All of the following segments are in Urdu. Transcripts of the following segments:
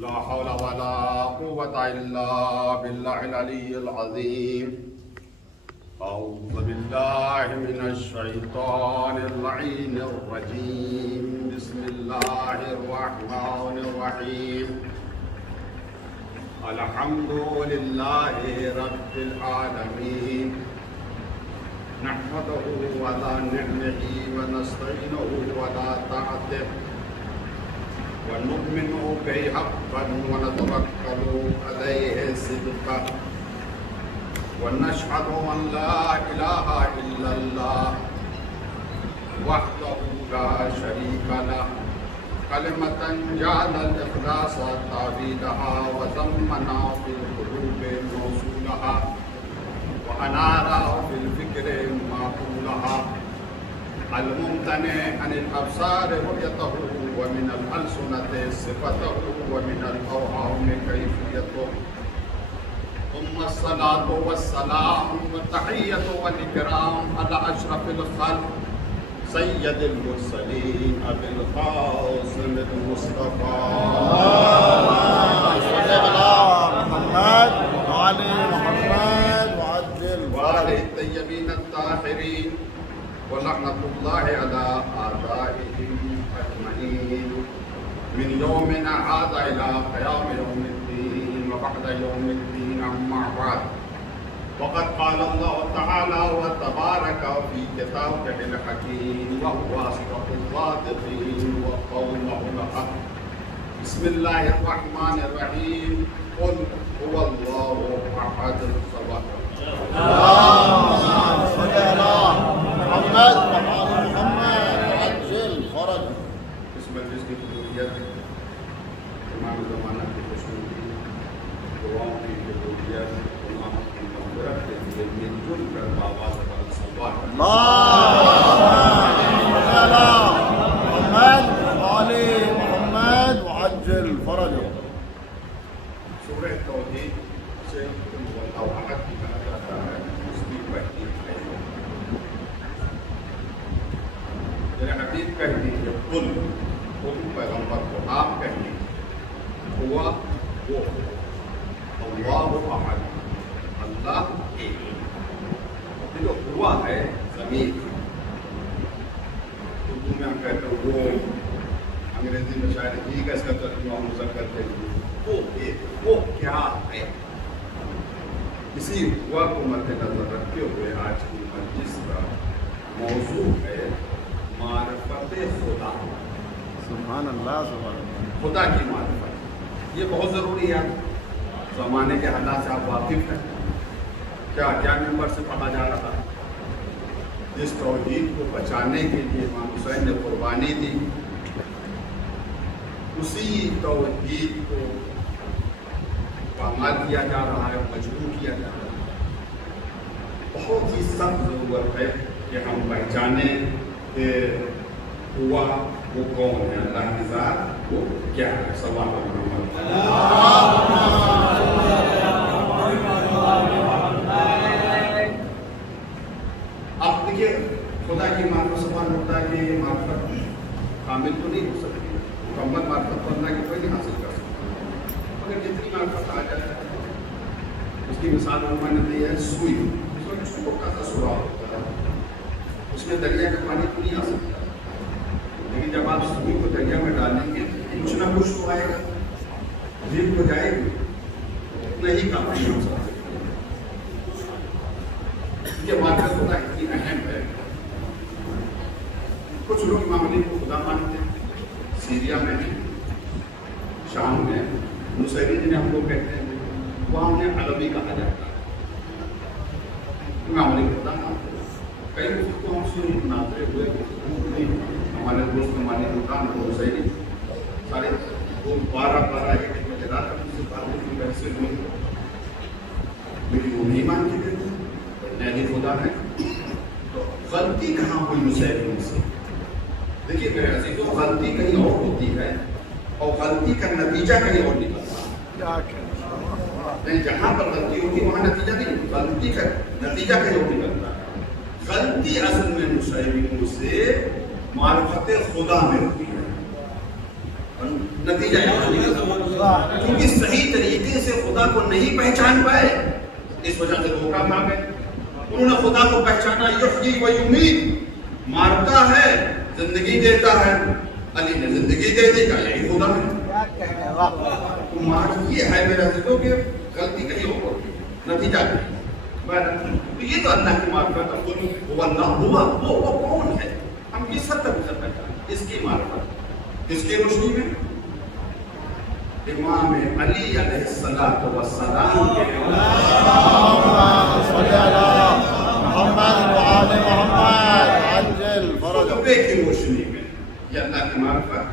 لا حول ولا قوة إلا بالله العلي العظيم. أعوذ بالله من الشيطان اللعين الرجيم. بسم الله الرحمن الرحيم. الحمد لله رب العالمين، نحمده على نعمه ونستعينه على طاعته ونؤمن به حقا ونتوكل عليه صدقا ونشهد أن لا إله إلا الله وحده لا شريك له، كلمة جعل الإخلاص تعبيدها وزمنا في القلوب موصولها وأنار في الفكر معقولها، الممتنع عن الأبصار رؤيته ومن الألسنة صفته ومن الأوهام كيفيته، ثم الصلاة والسلام والتحية والإكرام على أشرف الخلق سيد المرسلين أبي القاسم المصطفى محمد وعلي محمد وعجل وآله الطيبين الطاهرين، ولعنة الله على أعدائهم أجمعين من يومنا هذا إلى قيام يوم الدين وبعد يوم الدين. أما بعد، وقد قال الله تعالى وتبارك في كتابه الحكيم وهو أصدق الصادقين وقوله الحق. بسم الله الرحمن الرحيم. قل هو الله أحد الصمد. اللهم صل على محمد وعلى محمد وعجل فرجه. اس مجلس کی قبولیت، تمام زمانہ کی خوشنودی، دعاؤں کی قبولیت، گناہوں کی مغفرت کے لیے مل جل کر آواز پر صلوات محمد وعلي محمد وعجل فرجه. سورہ توحید سے قل هو اللہ احد کی کہا جاتا ہے، اس کی پہلی آیت ہے. میرے حبیب کہہ دیجیے قل، تم پیغمبر کو آپ کہیے ہوا وہ اللہ احد، اللہ ایک. جو ہوا ہے ضمیر، اردو میں ہم کہتے ہیں وہ، انگریزی میں شاید ہی کا اس کا ترجمہ ہم سب کرتے ہیں وہ ایک. وہ کیا ہے؟ اسی ہوا کو مد نظر رکھتے ہوئے آج کی مجلس کا موضوع ہے معرفت خدا. سبحان اللہ سبحان اللہ. خدا کی معرفت یہ بہت ضروری ہے. زمانے کے حالات سے آپ واقف ہیں. کیا ممبر سے پڑھا جا رہا ہے. جس توحید کو بچانے کے لیے امام حسین نے قربانی دی، اسی توحید کو پامال کیا جا رہا ہے، مجبور کیا جا رہا ہے. بہت ہی سخت ضرورت ہے کہ ہم پہچانیں کہ ہوا وہ کون ہے، اللہ کی ذات وہ کیا ہے. سوال اب دیکھیے، خدا کی معرفت سوال ہوتا ہے کہ یہ معرفت کامل تو نہیں ہو سکتی، مکمل معرفت تو اللہ کی کوئی نہیں حاصل کر سکتا، مگر جتنی معرفت آ جائے. اس کی مثال علماء نے دی ہے سوئی. اس میں چھوٹا سا سوراخ ہوتا ہے، اس میں دریا کا پانی تو نہیں آ سکتا، لیکن جب آپ سوئی کو دریا میں ڈالیں گے کچھ نہ کچھ تو آئے گا، جیب کو جائے گی، اتنا ہی کافی ہو سکتا ہے. یہ معرفت خدا اتنی اہم ہے. کچھ لوگ امام علی کو خدا مانتے ہیں. سیریا میں، شام میں، نصیری جنہیں ہم لوگ کہتے ہیں، وہاں انہیں عربی کہا جاتا ہے. امام علی کو خدا مانتے ہیں. کئی لوگ کو ہم سے مناظرے ہوئے، ہمارے دوست ہمارے دکان کو نصیری سارے وہ 12 ایک میں جگہ تک سے باتوں کی بحثیں ہوئی، لیکن وہ نہیں مانتے تھے نہیں خدا ہے. تو غلطی کہاں ہوئی نصیری سے؟ دیکھیے میرے عزیزو، غلطی کہیں اور ہوتی ہے اور غلطی کا نتیجہ کہیں اور نکلتا ہے. جہاں پر غلطی ہوتی ہے وہاں نتیجہ نہیں، غلطی کا نتیجہ کہیں اور نکلتا ہے. غلطی اصل میں نصیریوں سے معرفت خدا میں ہوتی ہے. نتیجہ کیونکہ صحیح طریقے سے خدا کو نہیں پہچان پائے، اس وجہ سے دھوکہ کھا گئے۔ انہوں نے خدا کو پہچانا، یحیی و یمیت، مارتا ہے زندگی دیتا ہے، علی نے زندگی دے دی، کہا یہی خدا ہے۔ یہ ہے میرا عزیزوں کہ غلطی کہیں اور ہوتی ہے، نتیجہ نہیں۔ تو یہ تو اللہ کی معرفت ہے، وہ اللہ وہ کون ہے، ہم کس حد تک اسے پہچانیں، اس کی معرفت، اس کی روشنی میں امام علی علیہ السلام کے خطبے کی روشنی میں یہ اللہ کی معرفت،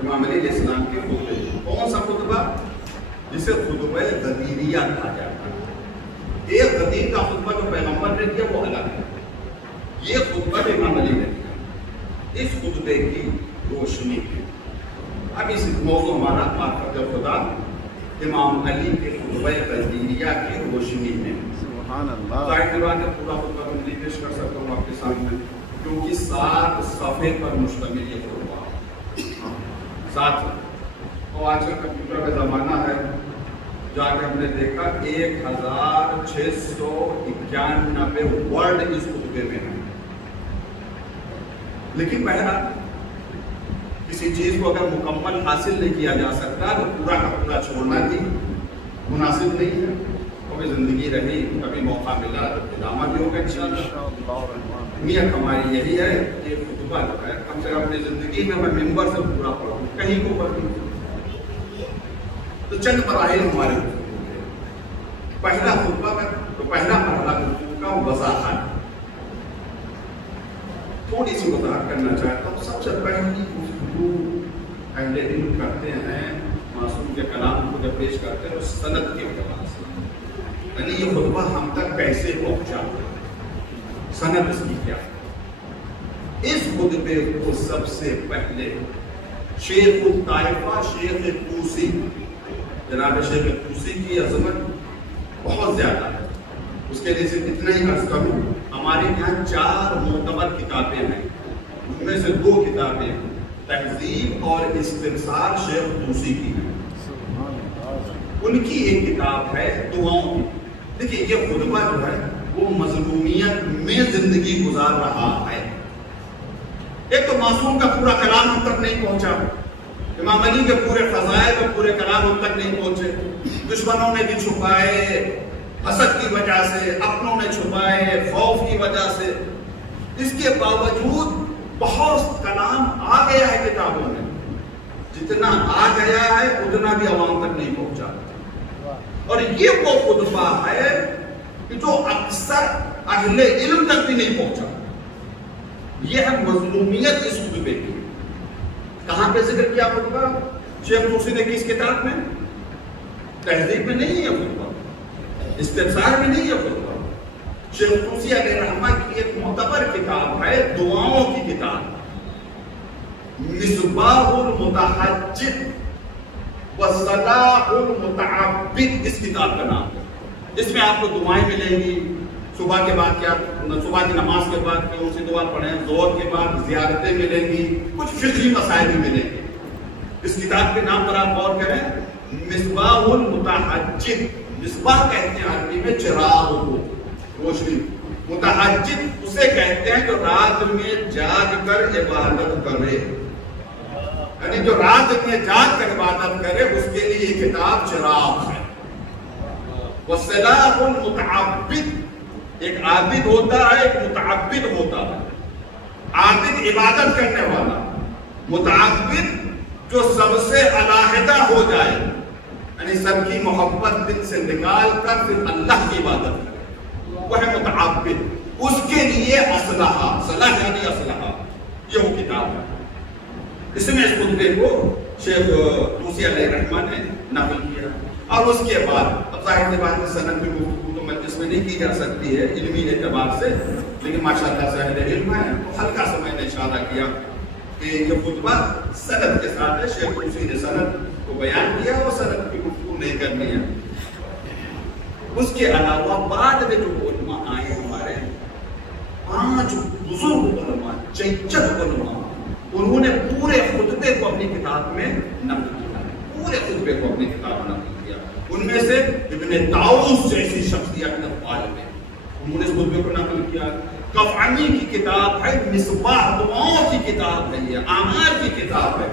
امام علی علیہ السلام کے خطبے، کون سا خطبہ؟ جسے خطبہ غدیریہ کہا جاتا ہے۔ ایک غدیر کا خطبہ جو پیغمبر نے دیا وہ الگ ہے، یہ خطبہ جو امام علی نے دیا، اس خطبے کی روشنی میں اب اس موضوع ہمارا معرفت خدا امام علی کے خطبہ غدیریہ کی روشنی میں۔ سبحان اللہ۔ ظاہر سی بات ہے پورا خطبہ میں نہیں پیش کر سکتا ہوں آپ کے سامنے، کیونکہ 7 صفحے پر مشتمل یہ خطبہ، 7۔ اور آج کل کمپیوٹر کا زمانہ ہے، جا کے ہم نے دیکھا 1691 ورڈ اس خطبے میں ہیں۔ لیکن بہرحال کسی چیز کو اگر مکمل حاصل نہیں کیا جا سکتا تو پورا کا پورا چھوڑنا بھی مناسب نہیں ہے۔ کبھی زندگی رہی، کبھی موقع ملا تو ادامہ بھی ہوگا انشاءاللہ۔ نیت ہماری یہی ہے کہ خطبہ جو ہے کم سے کم اپنی زندگی میں میں ممبر سے پورا پڑھوں، کہیں کو پڑھوں۔ تو چند مراحل ہمارے پہلا خطبہ میں تو پہلا مرحلہ گفتگو کا وضاحت، تھوڑی سی وضاحت کرنا چاہتا ہوں۔ سب سے پہلی گفتگو اہل علم کرتے ہیں، معصوم کے کلام کو جب پیش کرتے ہیں سند کے اعتبار سے، یعنی یہ خطبہ ہم تک کیسے پہنچا، سند اس کی کیا۔ اس خطبے کو سب سے پہلے شیخ الطائفہ شیخ طوسی، جناب شیخ طوسی کی عظمت بہت زیادہ ہے، اس کے لیے صرف اتنا ہی عرض کروں، ہمارے یہاں 4 معتبر کتابیں ہیں، ان میں سے 2 کتابیں تہذیب اور استبصار شیخ طوسی کی ہیں، ان کی ایک کتاب ہے دعاؤں کی۔ دیکھیے یہ خطبہ جو ہے وہ مظلومیت میں زندگی گزار رہا ہے۔ ایک تو معصوم کا پورا کلام ہم تک نہیں پہنچا، امام علی کے پورے فضائل اور پورے کلام ہم تک نہیں پہنچے، دشمنوں نے بھی چھپائے، حسد کی وجہ سے، اپنوں نے چھپائے، خوف کی وجہ سے، اس کے باوجود بہت کلام آ گیا ہے کتابوں میں، جتنا آ گیا ہے اتنا بھی عوام تک نہیں پہنچا۔ اور یہ وہ خطبہ ہے کہ جو اکثر اہل علم تک بھی نہیں پہنچا۔ یہ ہے مظلومیت اس خطبے کی۔ کہاں پہ ذکر کیا خطبہ؟ شیخ طوسی نے کس کتاب میں؟ تہذیب میں نہیں ہے خطبہ، استبصار میں نہیں ہے خطبہ۔ شیخ طوسی علیہ رحمہ کی ایک معتبر کتاب ہے دعاؤں کی کتاب، مصباح المتحجد وصلاح المتعبد اس کتاب کا نام ہے۔ اس میں آپ کو دعائیں ملیں گی، صبح کے بعد کیا، صبح کی نماز کے بعد کون سی دعا پڑھیں، ظہر کے بعد زیارتیں ملیں گی، کچھ فقہی مسائل بھی ملیں گے۔ اس کتاب کے نام پر آپ غور کریں، مصباح المتحجد، مصباح کہتے ہیں عربی میں چراغ کو، روشنی، متحجد اسے کہتے ہیں جو رات میں جاگ کر عبادت کرے، یعنی جو رات میں جاگ کر عبادت کرے اس کے لیے یہ کتاب چراغ ہے۔ وصلاح المتعبد، ایک عابد ہوتا ہے، ایک متعبد ہوتا ہے۔ عابد عبادت کرنے والا، متعبد جو سب سے علیحدہ ہو جائے، یعنی سب کی محبت دل سے نکال کر پھر اللہ کی عبادت کرے، وہ ہے متعبد۔ اس کے لیے اسلحہ، صلاح یعنی اسلحہ، یہ وہ کتاب ہے۔ اس میں اس خطبے کو شیخ طوسی علیہ رحمہ نے نقل کیا۔ اور اس کے بعد اب ظاہر سی بات ہے سند کی گفتگو تو مجلس میں نہیں کی جا سکتی ہے علمی اعتبار سے، لیکن ماشاءاللہ سے اہل علم ہے تو ہلکا سا میں نے اشارہ کیا کہ یہ خطبہ سند کے ساتھ ہے۔ شیخ طوسی نے سند کو بیان کیا اور سند کی گفتگو نہیں کرنی ہے۔ اس کے علاوہ بعد میں جو علماء آئے ہمارے 5 بزرگ علماء، چچد علماء، انہوں نے پورے خطبے کو اپنی کتاب کتاب میں نقل کیا ہے، پورے خطبے کو اپنی کتاب میں نقل کیا. ان میں سے ابن طاؤس جیسی شخصیت عالم ہے، انہوں نے اس خطبے کو نقل کیا. قفعمی کی کتاب ہے، مصباح دعاؤں کی کتاب ہے، یہ اعمال کی کتاب ہے،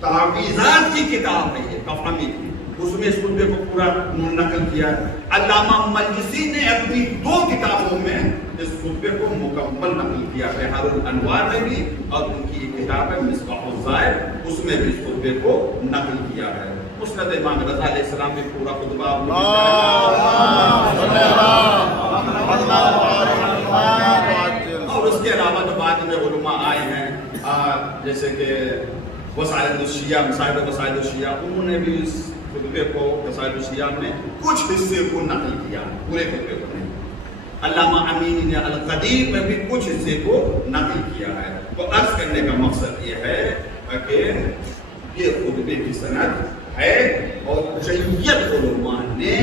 تعویذات کی کتاب ہے یہ قفعمی کی، اس میں اس خطبے کو پورا نقل کیا ہے. علامہ مجلسی نے اپنی 2 کتابوں میں اس خطبے کو مکمل نقل کیا ہے، بحار الانوار میں بھی اور ان کی ایک کتاب ہے مصباح الزائر، اس میں بھی اس خطبے کو نقل کیا ہے. مسند امام رضا علیہ السلام بھی پورا خطبہ اور اس کے علاوہ جو بعد میں علماء آئے ہیں جیسے کہ وسائل الشیعہ، مصاحب وسائل الشیعہ، انہوں نے بھی اس خطبے کو وسائل الشیعہ میں کچھ حصے کو نقل کیا، پورے خطبے کو نہیں. علامہ امینی نے القدیر میں بھی کچھ حصے کو نقل کیا ہے. تو عرض کرنے کا مقصد یہ ہے کہ یہ خطبے کی سند ہے اور جید علماء نے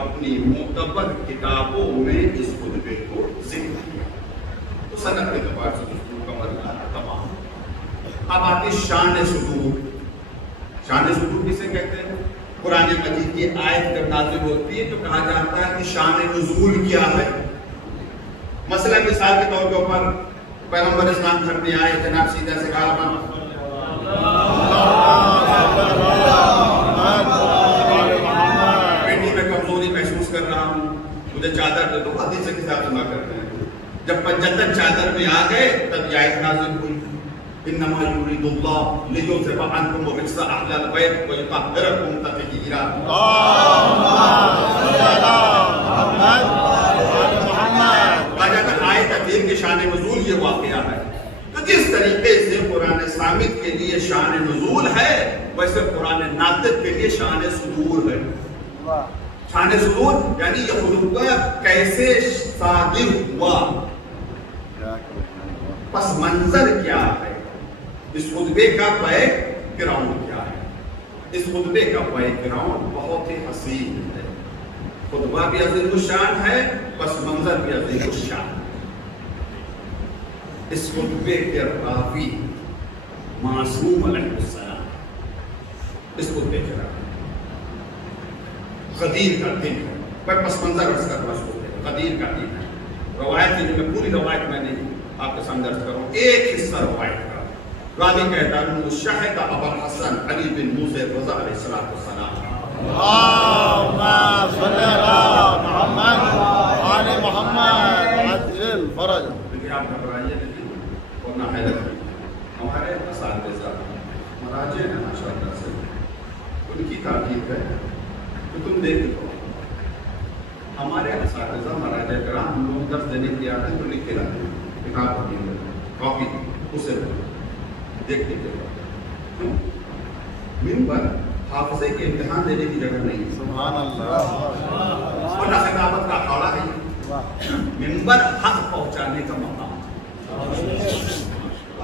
اپنی معتبر کتابوں میں اس خطبے کو ذکر کیا. تو سند کے اعتبار سے دستور کا مرحلہ تمام. اب آتی شان صدور. شان صدور کسے کہتے ہیں؟ قرآن مجید کی آیت جب نازل ہوتی ہے تو کہا جاتا ہے کہ شان نزول کیا ہے. مثلا مثال کے طور کے اوپر پیغمبر اسلام گھر میں آئے، جناب سیدھا سے کہا پیٹی میں کمزوری محسوس کر رہا ہوں، مجھے چادر دے دو. حدیث کے ساتھ سنا کرتے ہیں. جب 75 چادر میں آ گئے تب یہ آیت نازل ہوئی، انما یرید اللہ لیذھب عنکم الرجس اہل البیت ویطہرکم تطہیرا. آیت تطہیر کی شان نزول یہ واقعہ ہے. تو جس طریقے سے قرآن صامت کے لیے شان نزول ہے ویسے قرآن ناطق کے لیے شان صدور ہے. شان صدور یعنی یہ خطبہ کیسے صادر ہوا، پس منظر کیا ہے، اس خطبے کا بیک گراؤنڈ کیا ہے. اس خطبے کا بیک گراؤنڈ بہت ہی حسین ہے. خطبہ بھی عظیم الشان ہے، پس منظر بھی عظیم الشان. اس خطبے کے راوی معصوم علیہ السلام، اس خطبے کے راوی غدیر کا دن ہے. پس منظر اس کا غدیر کا دن ہے. روایت کی میں پوری روایت میں نہیں آپ کے سامنے درج کروں، ایک حصہ روایت کا. راوی کہتا ہے شہد ابو الحسن علی بن موسی رضا علیہ السلام. اللهم صل على محمد وعلى محمد عجل الفرج. لیکن آپ گھبرائیے نہیں اور نہ حیرت نہیں. ہمارے اساتذہ مراجع ہیں ماشاءاللہ سے، ان کی تاکید ہے کہ تم دیکھ لو. ہمارے اساتذہ مراجع کرام ہم لوگ درس دینے کے آتے ہیں تو لکھ کے لاتے ہیں، کتاب ہوتی ہے کاپی اسے دیکھ لیتے. منبر حافظے کے امتحان دینے کی جگہ نہیں. سبحان اللہ. اور نہ خطابت کا اکھاڑا ہے. منبر حق پہنچانے کا مقام.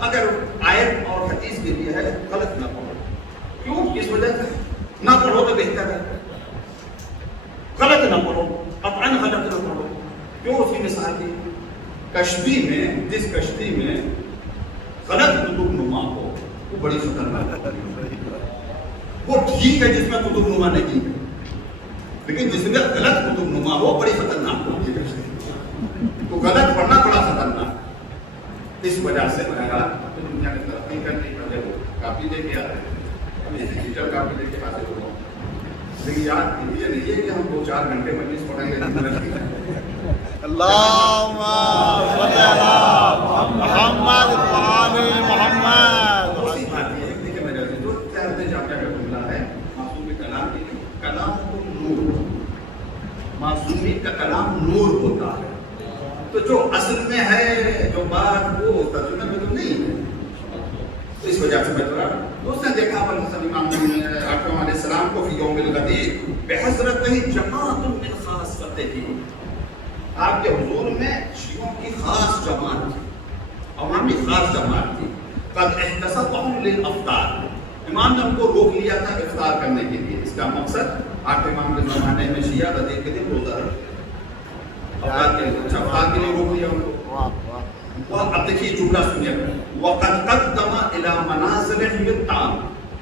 اگر آیت اور حدیث کے لیے ہے غلط نہ پڑھو. کیوں؟ کس وجہ سے نہ پڑھو تو بہتر ہے. غلط نہ پڑھو، قطعاً غلط نہ پڑھو. کیوں؟ اس کی مثال دی کشتی میں، جس کشتی میں غلط قطب نما ہو وہ بڑی خطرناک ہے. وہ ٹھیک ہے جس میں قطب نما نہیں ہے، لیکن جس میں غلط قطب نما ہو بڑی خطرناک ہوتی ہے. تو غلط پڑھنا بڑا خطرناک. اس وجہ سے میں کہا کہ دنیا میں ترقی کرنی پڑے وہ کاپی لے کے آتے ہیں، ڈیجیٹل کاپی لے کے حاصل ہو. لیکن یاد یہ نہیں ہے کہ ہم 2-4 گھنٹے مجلس پڑھیں گے. اللهم صل على محمد وعلى محمد. اسی بات یہ ہے کہ میرے عزیز جو چاہتے جاتا ہے جملہ ہے معصومی کلام کے لیے کلام کو نور، معصومی کا کلام نور ہوتا ہے. تو جو اصل میں ہے جو بات وہ ترجمے میں تو نہیں ہے. تو اس وجہ سے میں تھوڑا دوست نے دیکھا ابو الحسن امام علیہ السلام کو فی یوم الغدیر بحضرتہ جماعت من خاصتہ. آپ کے حضور میں شیعوں کی خاص جماعت تھی، عوامی خاص جماعت تھی. قد احتسبهم للافطار. امام نے ان کو روک لیا تھا افطار کرنے کے لیے. اس کا مقصد آپ امام کے زمانے میں شیعہ غدیر کے دن روزہ رکھتے تھے. افطار کے لیے روک لیا ان کو. اب دیکھیے جملہ سنیے. وقد قدم الى منازلهم الطعام.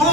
2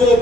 2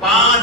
5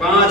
5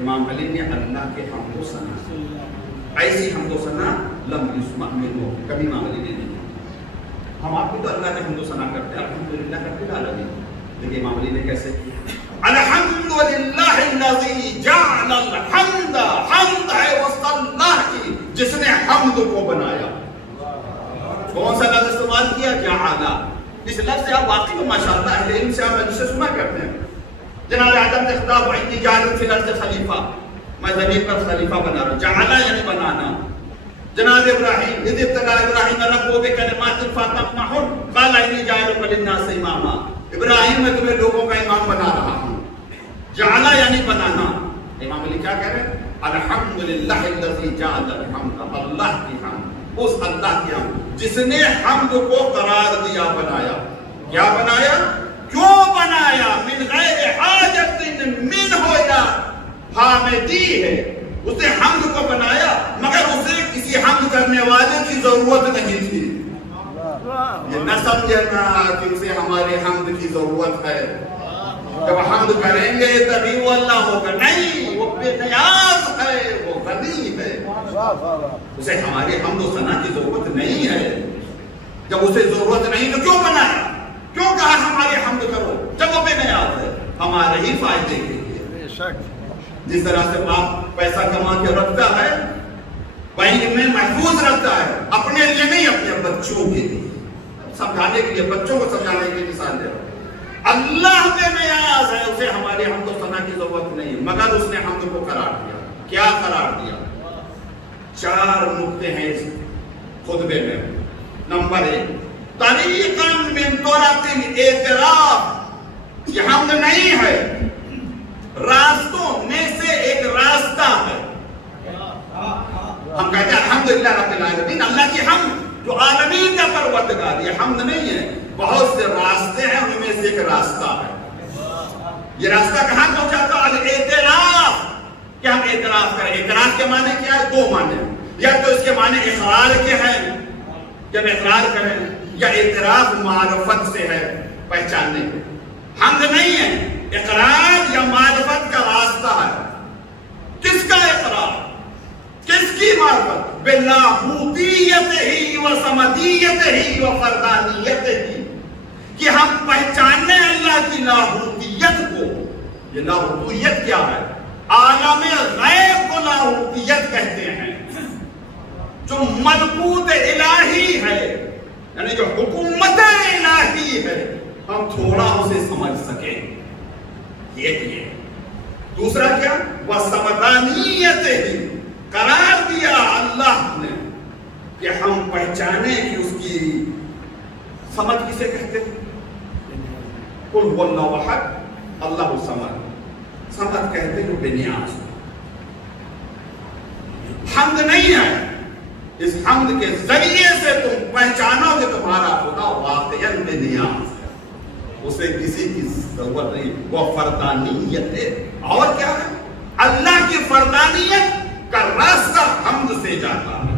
امام علی نے اللہ کے حمد و ثنا، ایسی حمد و ثنا لم یسمع منہ، کبھی امام علی نے نہیں. ہم آپ بھی تو اللہ کے حمد و ثنا کرتے ہیں الحمدللہ رب العالمین، لیکن امام علی نے کیسے کیا؟ الحمدللہ الذی جعل الحمد، حمد ہے اس اللہ کی جس نے حمد کو بنایا. کون سا لفظ استعمال کیا؟ جعل. اس لفظ سے آپ واقعی میں ماشاءاللہ اہل علم سے آپ سے سنا کرتے ہیں. جناب آدم نے خطاب وَإِنِّي جَاعِلٌ فِي الْأَرْضِ خلیفہ، میں زمین پر خلیفہ بنا رہا ہوں. جعل یعنی بنانا. جناب ابراہیم اذ ابتلى ابراہیم ربہ بکلمات فاتمہن قال انی جاعلک للناس اماما، ابراہیم میں تمہیں لوگوں کا امام بنا رہا ہوں. جعل یعنی بنانا. امام علی کیا کہہ رہے ہیں؟ الحمدللہ الذی جعل الحمد، اللہ کی حمد، اس اللہ کی حمد جس نے حمد کو قرار دیا، بنایا. کیا بنایا؟ کیوں بنایا؟ من غیر حاجت منہ الی حامدی ہے. اس نے حمد کو بنایا مگر اسے کسی حمد کرنے والے کی ضرورت نہیں تھی. یہ نہ سمجھنا کہ اسے ہمارے حمد کی ضرورت ہے، جب حمد کریں گے تبھی وہ اللہ ہوگا. نہیں، وہ بے نیاز ہے، وہ غنی ہے، اسے ہماری حمد و ثنا کی ضرورت نہیں ہے. جب اسے ضرورت نہیں تو کیوں بنایا؟ کیوں کہا ہماری حمد کرو جب وہ بے نیاز ہے ہمارے ہی فائدے کے لیے. جس طرح سے باپ پیسہ کما کے رکھتا ہے، بینک میں محفوظ رکھتا ہے، اپنے لیے نہیں، اپنے بچوں کے لیے سمجھانے کے لیے، بچوں کو سمجھانے کی مثال دے رہا ہوں. اللہ بے نیاز ہے، اسے ہماری حمد و ثنا کی ضرورت نہیں، مگر اس نے حمد کو قرار دیا. کیا قرار دیا؟ 4 نقطے ہیں اس خطبے میں. نمبر 1، طریقاً من طرق الاعتراف، یہ حمد نہیں ہے، راستوں میں سے ایک راستہ ہے. ہم کہتے ہیں الحمدللہ رب العالمین، اللہ کی حمد جو عالمین کا پروردگار، یہ حمد نہیں ہے. بہت سے راستے ہیں، ان میں سے ایک راستہ ہے. یہ راستہ کہاں پہنچاتا ہے؟ الاعتراف، کہ ہم اعتراف کریں. اعتراف کے معنی کیا ہے؟ 2 معنی. یا تو اس کے معنی اقرار کے ہیں کہ ہم اقرار کریں، یا اعتراف معرفت سے ہے، پہچاننے کے. حمد نہیں ہے، اقرار یا معرفت کا راستہ ہے. کس کا اقرار؟ کس کی معرفت؟ بِاللَّاهُوتِيَّتِهِ وَصَمَدِيَّتِهِ وَفَرْدَانِيَّتِهِ، کہ ہم پہچانے اللہ کی لاہوتیت کو. یہ لاہوتیت کیا ہے؟ عالم غیب کو لاہوتیت کہتے ہیں، جو ملکوت الہی ہے، یعنی جو حکومت الہی ہے. ہم تھوڑا اسے سمجھ سکیں. یہ دوسرا کیا؟ وَسَمَدَانِيَّتِهِ، قرار دیا اللہ نے کہ ہم پہچانے کہ اس کی سمجھ کسے کہتے ہیں؟ قُلْ هُوَ اللَّهُ أَحَدٌ اللَّهُ الصَّمَدُ، سمجھ کہتے ہیں جو بے نیاز. حمد نہیں ہے. اس حمد کے ذریعے سے تم پہچانو کہ تمہارا خدا واقعاً بے نیاز ہے، اسے کسی کی ضرورت نہیں. وہ فردانیت ہے. اور کیا ہے؟ اللہ کی فردانیت کا راستہ حمد سے جاتا ہے.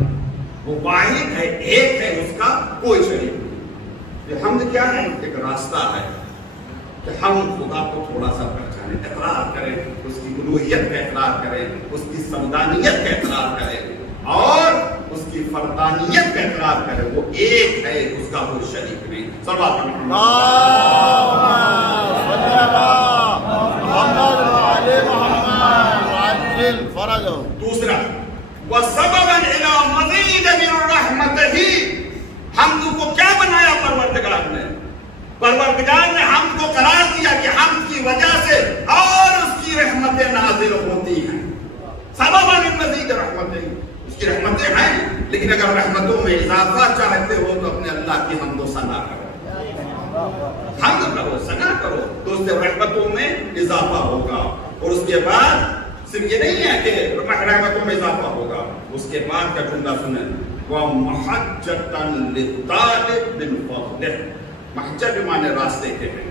وہ واحد ہے، ایک ہے، اس کا کوئی شریک نہیں. یہ حمد کیا ہے؟ ایک راستہ ہے کہ ہم خدا کو تھوڑا سا پہچانے، اقرار کریں، اس کی الوہیت کا اقرار کریں، اس کی سمدانیت کا اقرار کریں، اور اس کی فردانیت کا اقرار کریں. وہ ایک ہے، اس کا کوئی شریک نہیں. صلوات دوسرا، وَسَبَبًا إِلَى مَزِيدٍ مِّن رَحْمَتِهِ، حمد کو کیا بنایا پروردگار نے؟ پروردگار نے حمد کو قرار دیا کہ حمد کی وجہ سے اور اس کی رحمتیں نازل ہوتی ہیں. سبباً من مزید رحمتیں، اس کی رحمتیں ہیں، لیکن اگر رحمتوں میں اضافہ چاہتے ہو تو اپنے اللہ کی حمد و ثنا کرو. حمد کرو، ثنا کرو، تو اس سے رحمتوں میں اضافہ ہوگا. اور اس کے بعد صرف یہ نہیں ہے کہ رحمتوں میں اضافہ ہوگا، اس کے بعد کا جملہ سنیں، وَمَحَجَّةً لِلطَّالِبِ مِنْ فَضْلِهِ. محجت معنی راستے کے ہیں.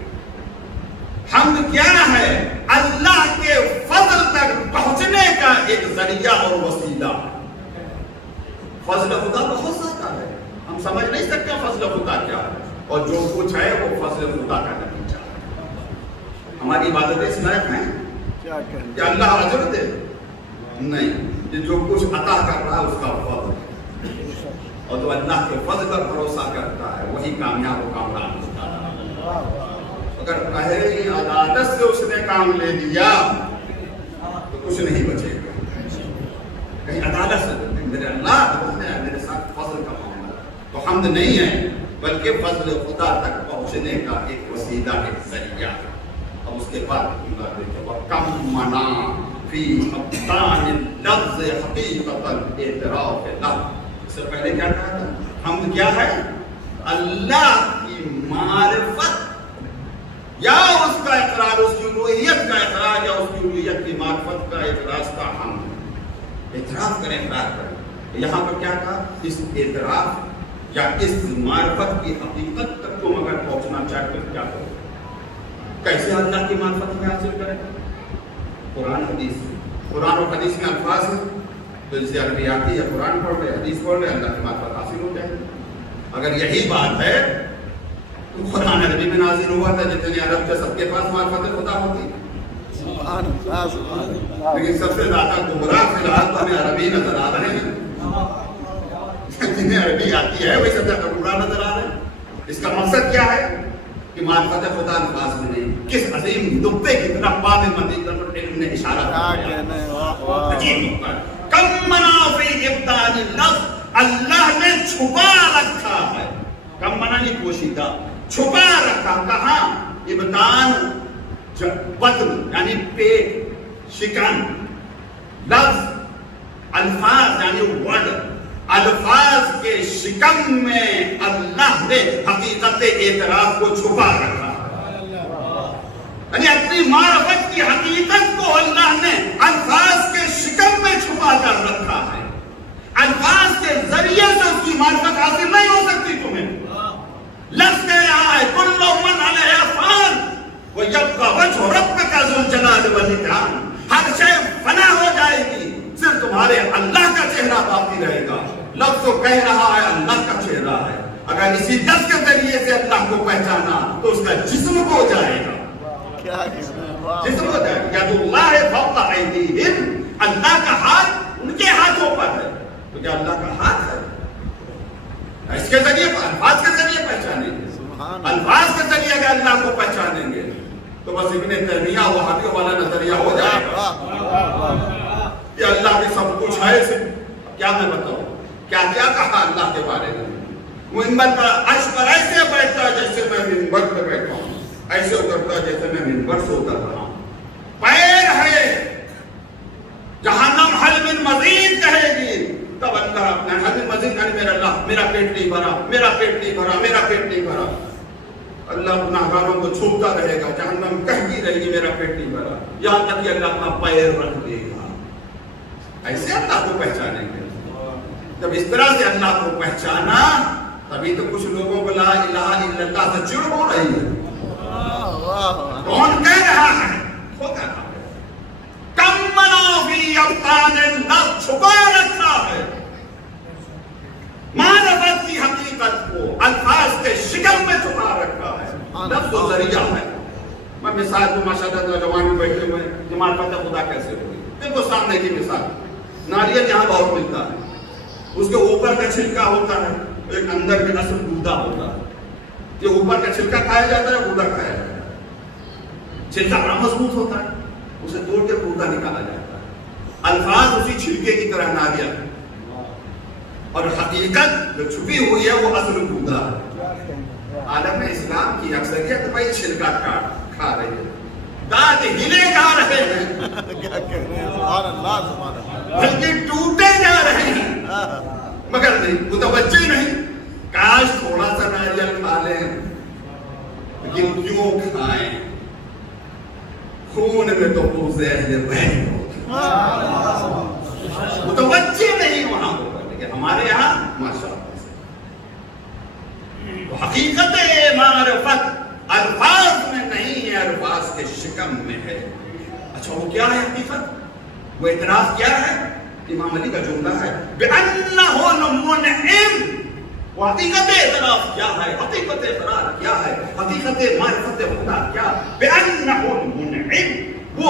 حمد کیا ہے؟ اللہ کے فضل تک پہنچنے کا ایک ذریعہ اور وسیلہ. فضل خدا بہت زیادہ ہے، ہم سمجھ نہیں سکتے فضل خدا کیا ہے، اور جو کچھ ہے وہ فضل خدا کا نتیجہ ہے. ہماری عبادتیں اس لائق ہیں کہ اللہ اجر دے؟ نہیں، یہ جو کچھ عطا کر رہا ہے اس کا فضل ہے، اور جو اللہ کے فضل پر بھروسہ کرتا ہے وہی کامیاب و کامران ہوتا ہے۔ اگر پہلی عدالت سے اس نے کام لے لیا تو کچھ نہیں بچے گا۔ کہیں عدالت سے میرے اللہ میرے ساتھ فضل کا معاملہ تو حمد نہیں ہے، بلکہ فضل خدا تک پہنچنے کا ایک وسیلہ، ایک ذریعہ ہے۔ اب اس کے بعد وَكَمْ مَنَا فِي أَبْطَانِ اللَّفْظِ حَقِيقَةً اعتراف لفظ۔ اس سے پہلے کیا کہا تھا؟ حمد کیا ہے؟ اللہ کی معرفت یا اس کا اقرار، اس کی الوہیت کا اقرار یا اس کی الوہیت کی معرفت کا اعتراض کا حمد۔ اعتراف کریں، اقرار کریں۔ یہاں پر کیا کہا؟ اس اعتراف یا اس معرفت کی حقیقت تک تم اگر پہنچنا چاہتے ہو کیا کرو؟ کیسے اللہ کی معرفت میں حاصل کریں؟ قرآن حدیث، قرآن اور حدیث میں الفاظ ہیں تو جسے عربی آتی ہے قرآن پڑھ رہے، حدیث پڑھ رہے، اللہ کی معرفت حاصل ہو جائے۔ اگر یہی بات ہے تو قرآن عربی میں نازل ہوا تھا، جتنے عرب تھے سب کے پاس معرفت خدا ہوتی، لیکن سب سے زیادہ گمراہ فی الحال تو ہمیں عربی نظر آ رہے ہیں، جنہیں عربی آتی ہے وہی سب سے زیادہ گمراہ نظر آ رہے ہیں۔ اس کا مقصد کیا ہے کہ معرفت خدا الفاظ میں نہیں، کس عظیم نقطے کی طرف باب مدید علم نے اشارہ کیا ہے۔ کم منا فی ابطان اللفظ، اللہ نے چھپا رکھا ہے، کم منا نہیں پوشیدہ، چھپا رکھا۔ کہاں؟ ابطان بطن یعنی پیٹ، شکن، لفظ الفاظ یعنی ورڈ، الفاظ کے شکم میں اللہ نے حقیقت اعتراف کو چھپا رکھا، یعنی اپنی معرفت کی حقیقت کو اللہ نے الفاظ کے شکم میں چھپا کر رکھا ہے۔ الفاظ کے ذریعے سے اس کی معرفت حاصل نہیں ہو سکتی تمہیں۔ لفظ کہہ رہا ہے کل من علیہا فان ویبقی وجہ ربک ذو الجلال والاکرام، ہر شے فنا ہو جائے گی، صرف تمہارے اللہ کا چہرہ باقی رہے گا۔ لفظ تو کہہ رہا ہے اللہ کا چہرہ ہے، اگر اسی لفظ کے ذریعے سے اللہ کو پہچانا تو اس کا جسم ہو جائے گا، جسم ہو جائے گا۔ ید اللہ فوق ایدیہم، اللہ کا ہاتھ ان کے ہاتھوں پر ہے، تو کیا اللہ کا ہاتھ ہے؟ اس کے ذریعے الفاظ کے ذریعے پہچانیں گے، الفاظ کے ذریعے اگر اللہ کو پہچانیں گے تو بس ابن تیمیہ وہابیوں والا نظریہ ہو جائے گا کہ اللہ کے سب کچھ ہے صرف۔ کیا میں بتاؤں کیا کیا کہا اللہ کے بارے میں؟ منبر پر عرش پر ایسے بیٹھتا جیسے میں منبر پہ بیٹھا ہوں، ایسے اترتا جیسے میں منبر سے اتر رہا ہوں۔ پیر ہے، جہنم حل من مزید کہے گی، تب اللہ اپنا حل من مزید کہے میرا اللہ میرا پیٹ نہیں بھرا، میرا پیٹ نہیں بھرا، میرا پیٹ نہیں بھرا۔ اللہ گناہگاروں کو چھوپتا رہے گا، جہنم کہتی رہے گی میرا پیٹ نہیں بھرا، یہاں تک کہ اللہ اپنا پیر رکھ دے گا۔ ایسے اللہ کو پہچانیں گے۔ جب اس طرح سے اللہ کو پہچانا تبھی تو کچھ لوگوں کو لا الہ الا اللہ سے چڑ ہو رہی ہے۔ کون کہہ رہا ہے؟ خود کہہ رہا ہے۔ کم منا فی ابطان اللفظ، چھپا رکھا ہے معرفت کی حقیقت کو، الفاظ کے شکم میں چھپا رکھا ہے۔ لفظ و ذریعہ ہے۔ میں مثال کو ماشاءاللہ نوجوان میں بیٹھے ہوئے کہ معرفت خدا کیسے ہوئی، دیکھو سامنے کی مثال، ناریل یہاں بہت ملتا ہے، اس کے اوپر کا چھلکا ہوتا ہے، ایک اندر کے اصل گودا ہوتا ہے۔ یہ اوپر کا چھلکا کھایا جاتا ہے، گودا کھایا جاتا ہے۔ چھلکا بڑا مضبوط ہوتا ہے، اسے توڑ کے گودا نکالا جاتا ہے۔ الفاظ اسی چھلکے کی طرح ناریل ہے، اور حقیقت جو چھپی ہوئی ہے وہ اصل گودا ہے۔ عالم اسلام کی اکثریت بھائی چھلکا کھا رہی ہے، دانت ہلے جا رہے ہیں، بلکہ ٹوٹے جا رہے ہیں، مگر نہیں متوجہ نہیں۔ کاش تھوڑا سا ناریل کھا لیں، لیکن کیوں کھائیں؟ خون میں تو وہ زہر بہہ متوجہ نہیں وہاں کو، لیکن ہمارے یہاں ماشاءاللہ حقیقت معرفت الفاظ میں نہیں ہے، الفاظ کے شکم میں ہے۔ اچھا وہ کیا ہے حقیقت؟ وہ اعتراف کیا ہے؟ امام علی کا جملہ ہے بِأَنَّهُ الْمُنْعِمُ۔ وہ حقیقت اعتراف کیا ہے؟ حقیقت اقرار کیا ہے؟ حقیقت معرفت خدا کیا؟ بِأَنَّهُ الْمُنْعِمُ، وہ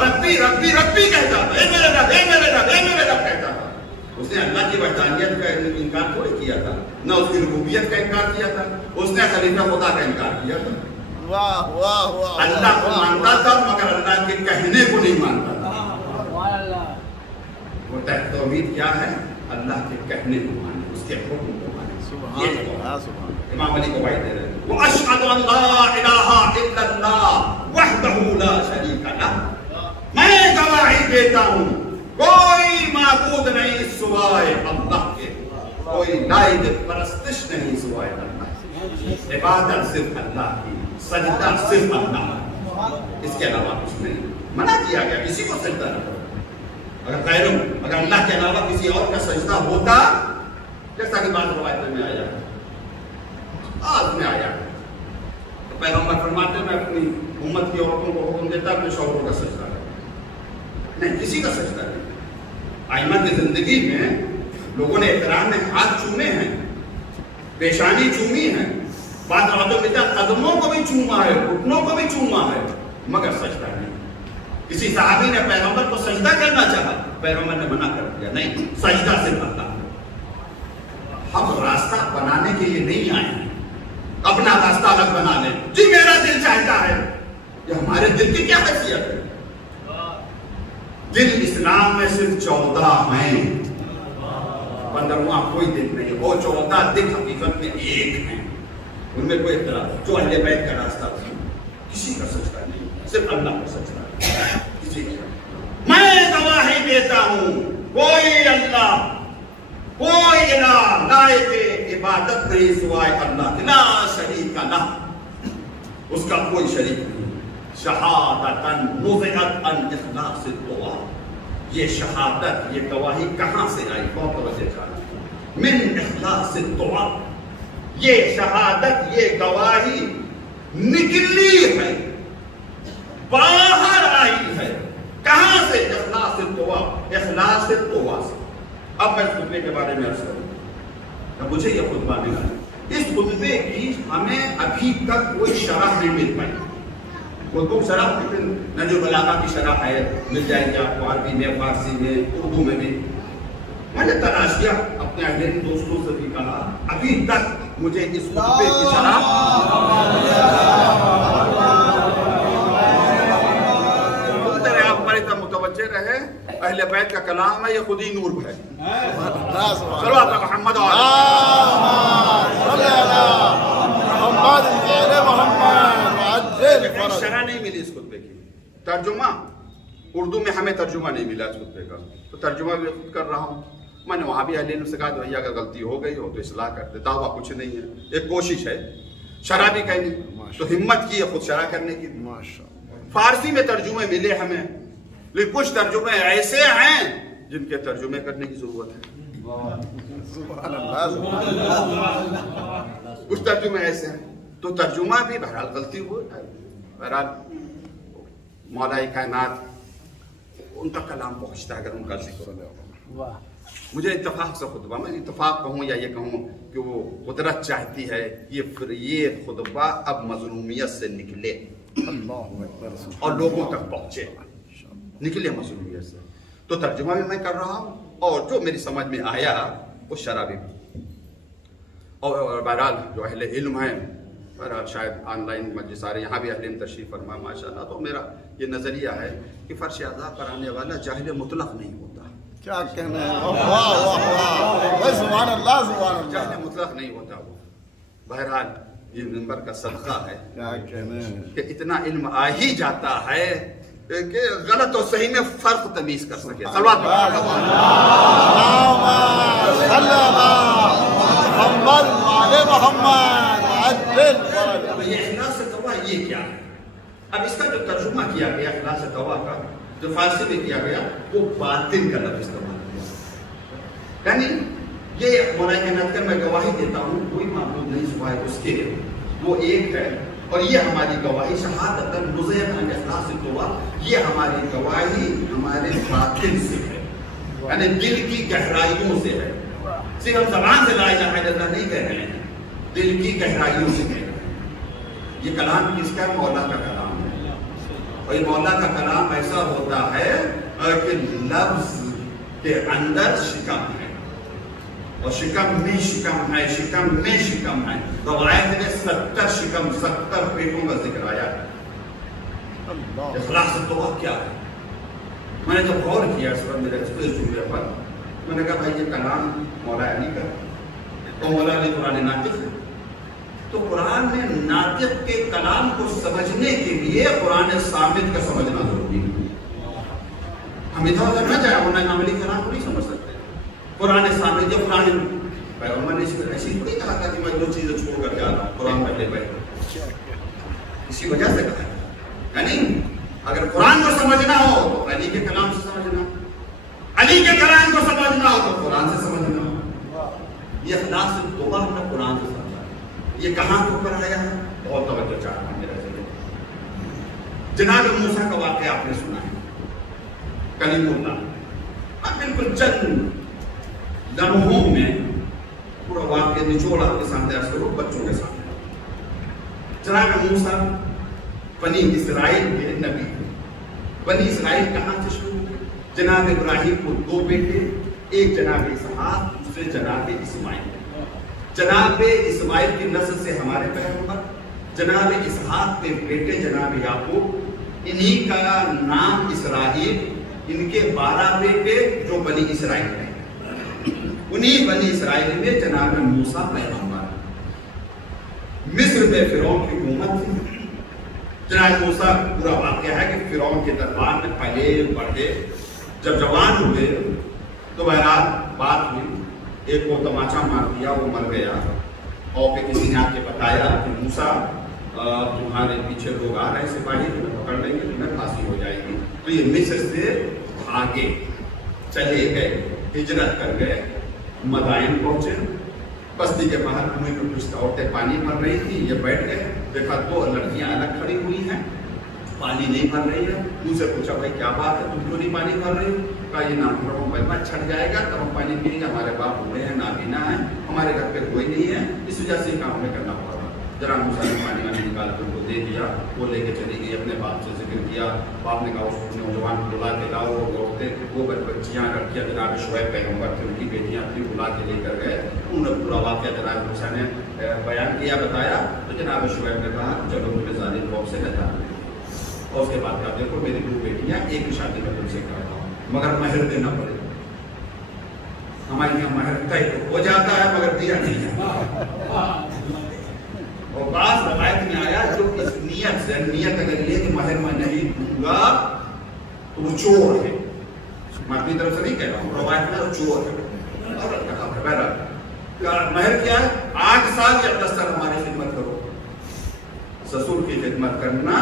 ربی ربی ربی کہتا تھا، اے میرے رب، اے میرے رب، اے میرے رب کہتا تھا۔ اس نے اللہ کی وحدانیت کا انکار تھوڑی کیا تھا، نہ اس کی ربوبیت کا انکار کیا تھا، اس نے خلیفہ خدا کا انکار کیا تھا۔ اللہ کو مانتا تھا مگر اللہ کے کہنے کو نہیں مانتا تھا۔ وہ توحید کیا ہے؟ اللہ کے کہنے کو مانے، اس کے حکم کو مانے۔ امام علی کو دے رہے ہیں وَأَشْهَدُ أَن لَا إِلَٰهَ إِلَّا اللَّهُ وَحْدَهُ لَا شَرِيكَ لَهُ، میں گواہی دیتا ہوں کوئی معبود نہیں سوائے اللہ کے، کوئی لائق پرستش نہیں سوائے اللہ کی، عبادت صرف اللہ کی، سجدہ صرف اللہ، اس کے علاوہ کچھ نہیں۔ منع کیا گیا کسی کو سجدہ نہ کرو۔ اگر اللہ کے علاوہ کسی اور کا سجدہ ہوتا، جیسا کہ بعض روایتوں میں آیا ہے، آج میں آیا ہے، تو پیغمبر فرماتے ہیں میں اپنی امت کی عورتوں کو حکم دیتا اپنے شوہروں کا سجدہ کریں، نہیں کسی کا سجدہ نہیں۔ ائمہ کی زندگی میں لوگوں نے احترام میں ہاتھ چومے ہیں، پیشانی چومی ہے، بعض روایتوں میں قدموں کو بھی چوما ہے، گھٹنوں کو بھی چوما ہے، مگر سجدہ نہیں۔ کسی صحابی نے پیغمبر کو سجدہ کرنا چاہا، پیغمبر نے منع کر دیا، نہیں سجدہ صرف اللہ۔ ہم راستہ بنانے کے لیے نہیں آئے ہیں، اپنا راستہ الگ بنا لیں، جی میرا دل چاہتا ہے، یہ ہمارے دل کی کیا حیثیت ہے؟ دل اسلام میں صرف 14 ہیں، 15واں کوئی دل نہیں، وہ 14 دل حقیقت میں ایک ہیں، ان میں کوئی اختلاف جو اہل بیت کا راستہ تھا، کسی کا سجدہ نہیں، صرف اللہ کا سجدہ۔ میں گواہی دیتا ہوں کوئی اللہ، کوئی الہ لائق عبادت نہیں سوائے اللہ، لا شریک لہ، اس کا کوئی شریک نہیں۔ شہادتاً نزعت عن اخلاص الدعاء، یہ شہادت، یہ گواہی کہاں سے آئی؟ بہت توجہ چاہیے۔ من اخلاص الدعاء، یہ شہادت، یہ گواہی نکلی ہے، باہر آئی ہے، کہاں سے؟ اخلاص الدعاء، اخلاص الدعاء سے۔ اب میں اس خطبے کے بارے میں عرض کروں، مجھے یہ خطبہ ملا، اس خطبے کی ہمیں ابھی تک کوئی شرح نہیں مل پائی۔ خطبوں کی شرح نہج البلاغہ کی شرح ہے، مل جائے گی آپ کو عربی میں، فارسی میں، اردو میں بھی۔ میں نے تلاش کیا، اپنے اہل دوستوں سے بھی کہا، ابھی تک مجھے اس خطبے کی شرح متوجہ رہے، اہل بیت کا کلام ہے، یہ خود ہی نور ہے۔ صلوات محمد شرح نہیں ملی اس خطبے کی، ترجمہ اردو میں ہمیں ترجمہ نہیں ملا اس خطبے کا، تو ترجمہ بھی خود کر رہا ہوں۔ میں نے وہاں بھی اہل علم سے کہا کہ اگر غلطی ہو گئی ہو تو اصلاح کر دے، دعویٰ کچھ نہیں ہے، ایک کوشش ہے، شرح بھی کہنی تو ہمت کی ہے خود شرح کرنے کی۔ فارسی میں ترجمے ملے ہمیں، لیکن کچھ ترجمے ایسے ہیں جن کے ترجمے کرنے کی ضرورت ہے، کچھ ترجمے ایسے ہیں، تو ترجمہ بھی بہرحال غلطی ہوئی ہے۔ بہرحال مولا کائنات ان کا کلام پہنچتا ہے اگر ان کا ذکر ہو۔ مجھے اتفاق سے خطبہ، میں اتفاق کہوں یا یہ کہوں کہ وہ قدرت چاہتی ہے یہ خطبہ اب مظلومیت سے نکلے اور لوگوں تک پہنچے، نکلے مظلومیت سے، تو ترجمہ بھی میں کر رہا ہوں اور جو میری سمجھ میں آیا وہ شرح بھی۔ اور بہرحال جو اہل علم ہیں، بہرحال شاید آن لائن مجلس آ رہے، یہاں بھی اہل علم تشریف فرما ماشاءاللہ، تو میرا یہ نظریہ ہے کہ فرش اعضاء پر آنے والا جاہل مطلق نہیں ہوتا۔ کیا کہنا ہے، سبحان اللہ سبحان اللہ، جاہل مطلق نہیں ہوتا وہ۔ بہرحال یہ منبر کا صدقہ ہے کہ اتنا علم آ ہی جاتا ہے کہ غلط اور صحیح میں فرق تمیز کر سکے۔ صلوات یہ اخلاص توبہ یہ کیا ہے؟ اب اس کا جو ترجمہ کیا گیا اخلاص توبہ کا، جو فارسی میں کیا گیا، وہ باطن کا لفظ استعمال کیا، یعنی یہ مولا کائنات کا میں گواہی دیتا ہوں کوئی معبود نہیں سوائے اس کے، وہ ایک ہے، اور یہ ہماری گواہی شہادت نزعت عن اخلاص التوبہ، یہ ہماری گواہی ہمارے باطن سے ہے، یعنی دل کی گہرائیوں سے ہے، صرف ہم زبان سے لا الہ الا اللہ نہیں کہہ رہے ہیں، دل کی گہرائیوں سے کہہ رہے ہیں۔ یہ کلام کس کا؟ مولا کا کلام ہے. اور یہ مولا کا کلام ایسا ہوتا ہے کہ لفظ کے اندر شکم ہے اور شکم میں شکم ہے، شکم میں شکم ہے. روایت میں 70 شکم 70 پیٹوں کا ذکر آیا ہے. اخلاص توبہ کیا ہے؟ میں نے جب غور کیا اس پر، میرے اس جملے پر، میں نے کہا بھائی یہ کلام مولا علی کا اور مولا علی قرآن ناطق ہے. تو قرآن میں ناطق کے کلام کو سمجھنے کے لیے قرآن صامت کا سمجھنا ضروری ہے. ہم ادھر ادھر نہ جائیں، ورنہ امام علی کلام کو نہیں سمجھ سکتے. قرآن صامت جو قرآن پیغمبر نے ایسی تھوڑی کہا تھا کہ میں دو چیزیں چھوڑ کر کے آ رہا ہوں، قرآن پہلے پہلے اسی وجہ سے کہا ہے. یعنی اگر قرآن کو سمجھنا ہو تو علی کے کلام سے سمجھنا، علی کے کلام کو سمجھنا ہو تو قرآن سے سمجھنا. یہ اخلاص توبہ ہم نے قرآن سے سمجھا. یہ کہاں کے اوپر آیا ہے؟ بہت توجہ چاہتا ہوں میرا ذہن. جناب موسیٰ کا واقعہ آپ نے سنا ہے، کلیم اللہ. اب بالکل چند لمحوں میں پورا واقعہ نچوڑ آپ کے سامنے عرض کرو بچوں کے سامنے. جناب موسیٰ بنی اسرائیل کے نبی. بنی اسرائیل کہاں سے شروع ہوئے؟ جناب ابراہیم کو 2 بیٹے، ایک جناب اسحاق، دوسرے جناب اسماعیل. جناب اسماعیل کی نسل سے ہمارے پیغمبر، جناب اسحاق کے بیٹے جناب یعقوب، انہی کا نام اسرائیل. ان کے 12 بیٹے جو بنی اسرائیل ہیں، انہی بنی اسرائیل میں جناب موسیٰ پیغمبر. مصر میں فرعون کی حکومت تھی. جناب موسیٰ پورا واقعہ ہے کہ فرعون کے دربار میں پلے بڑھے. جب جوان ہوئے تو بہرحال بات ہوئی، ایک کو تماچا مار دیا، وہ مر گیا. اور پھر کسی نے آ کے بتایا کہ موسیٰ تمہارے پیچھے لوگ آ رہے ہیں، سپاہی تمہیں پکڑ لیں گے، تمہیں پھانسی ہو جائے گی. تو یہ مصر سے بھاگے چلے گئے، ہجرت کر گئے، مدائن پہنچے. بستی کے باہر کنویں میں کچھ عورتیں پانی بھر رہی تھی. یہ بیٹھ گئے، دیکھا 2 لڑکیاں الگ کھڑی ہوئی ہیں، پانی نہیں بھر رہی ہے. ان سے پوچھا بھائی کیا بات ہے، تم کیوں نہیں پانی بھر رہی ہو؟ کہا یہ نامحرم بچہ چھٹ جائے گا تب ہم پانی پیئیں گے، ہمارے باپ بوڑھے ہیں، نابینا ہیں، ہمارے گھر پہ کوئی نہیں ہے، اس وجہ سے کام ہمیں کرنا پڑا. ذرا موسیٰ نے پانی والی نکال کر ان کو دے دیا. وہ لے کے چلی گئی، اپنے باپ سے ذکر کیا. باپ نے کہا اس نوجوان کو بلا کے لاؤ. وہ عورتیں، وہ بچیاں لڑکیاں جناب شعیب پیغمبر تھے، ان کی بیٹیاں اپنی بلا کے لے کر گئے. انہوں نے پورا واقعہ جناب موسیٰ نے بیان کیا، بتایا. تو جناب شعیب نے کہا چلو تمہیں ظالم قوم سے نجات ملے. اور اس کے بعد کہا دیکھو میری 2 بیٹیاں، ایک شادی میں تم سے کرتا ہوں مگر مہر دینا پڑے گا. ہمارے یہاں مہر طے ہو جاتا ہے مگر دیا نہیں جاتا. اور بعض روایت میں آیا جو اس نیت سے، نیت اگر یہ کہ مہر میں نہیں دوں گا تو وہ چور ہے. میں اپنی طرف سے نہیں کہہ رہا ہوں، روایت میں وہ چور ہے. مہر کیا ہے؟ 8 سال یا 10 سال ہماری خدمت کرو. سسر کی خدمت کرنا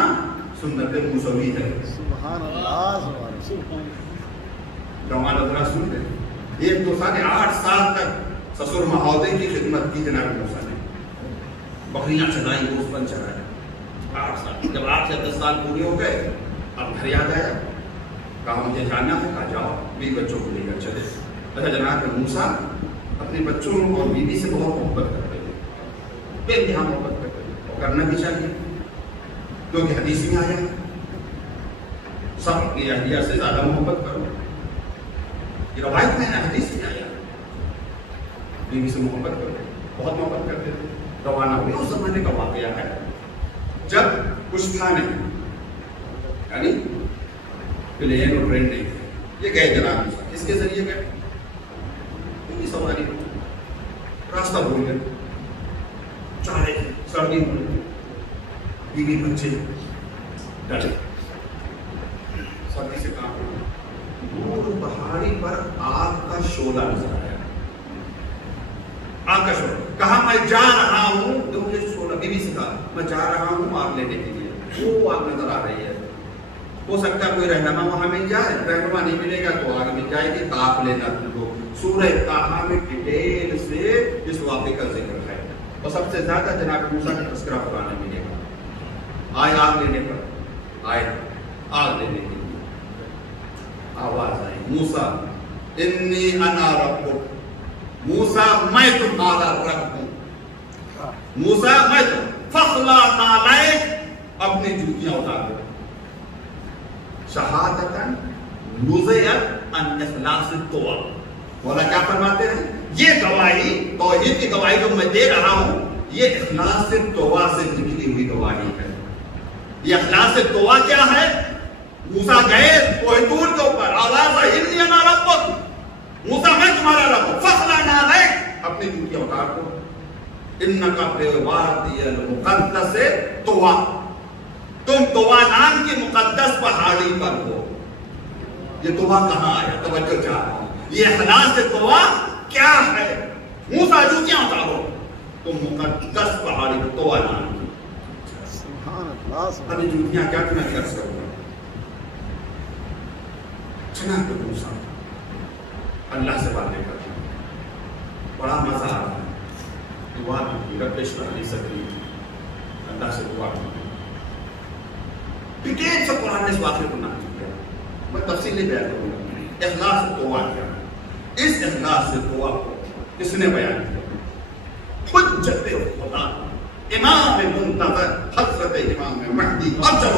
سنت موسوی ہے. سبحان اللہ. جوان حضرات سن لیں، 1-2 سال 8 سال تک سسر مہودے کی خدمت کی جناب موسیٰ نے. بکریاں چلائیں، گوشت بن چڑھایا. 8 سال. جب 8 یا 10 سال پورے ہو گئے اب گھر یاد آیا. کہا مجھے جانا ہے. کہا جاؤ، بیوی بچوں کو لے کر چلے. اچھا جناب موسیٰ اپنے بچوں اور بیوی سے بہت محبت کرتے تھے، بے انتہا محبت کرتے تھے، اور کرنا بھی چاہیے کیونکہ حدیث میں آیا سب کی اہلیہ سے زیادہ محبت کرو. یہ روایت میں ہے، حدیث میں آیا بیوی سے محبت کرو، بہت محبت کرتے تھے. روانہ ہوئے. اس زمانے کا واقعہ ہے جب کچھ تھا نہیں، یعنی پلین اور ٹرین نہیں تھے. یہ گئے جناب موسیٰ. کس کے ذریعے گئے؟ ان کی سواری. راستہ بھول گئے، چارے سردی بھول گئے، بیوی بچے ڈرے، سردی سے کام. دور پہاڑی پر آگ کا شعلہ نظر آیا. آگ کا شعلہ. کہا میں جا رہا ہوں. تو مجھے شعلہ، بیوی سے کہا میں جا رہا ہوں آگ لینے کے لیے. وہ آگ نظر آ رہی ہے. ہو سکتا ہے کوئی رہنما وہاں مل جائے. رہنما نہیں ملے گا تو آگ مل جائے گی. تاپ لینا تم کو. سورہ طٰہٰ میں ڈیٹیل سے اس واقعے کا ذکر ہے. اور سب سے زیادہ جناب موسیٰ کا تذکرہ قرآن میں ملے گا. آئے آگ لینے پر، آئے آگ لینے کے لیے. آواز آئی موسیٰ انی انا ربک. موسیٰ میں تمہارا رب ہوں. موسیٰ میں فخلا نالائک اپنی جوتیاں اتار دو. شہادتاً نزیت ان اخلاص التوا. مولا کیا فرماتے ہیں؟ یہ گواہی، توحید کی گواہی جو میں دے رہا ہوں، یہ اخلاص التوا سے نکلی ہوئی گواہی ہے. یہ اخلاص التوا کیا ہے؟ موسیٰ گئے کوہ طور کے اوپر، آواز آئی انی انا ربک، موسیٰ میں تمہارا رب ہوں، فخلا نالائک اپنی جوتیاں اتار دو. انکا بالوادی المقدس طوا، تم طوا نام کی مقدس پہاڑی پر ہو. یہ طوا کہاں آیا؟ توجہ چاہ رہا ہوں. یہ اخلاص طوا کیا ہے؟ موسیٰ جوتیاں اتارو، تم مقدس پہاڑی پر طوا نام کی. ابھی جوتیاں کیا تمہیں عرض کروں گا. چنانچہ موسیٰ اللہ سے باتیں کرتے ہیں، بڑا مزہ آ رہا ہے. دعا کی رب اشرح لی صدری، اللہ سے دعا کی. ڈیٹیل سے قرآن نے اس واقعے کو نقل کیا، میں تفصیلی بیان کروں گا. اخلاص دعا کیا ہے؟ اس اخلاص سے دعا کو کس نے بیان کیا؟ حجت خدا امام منتظر حضرت امام مہدی اجل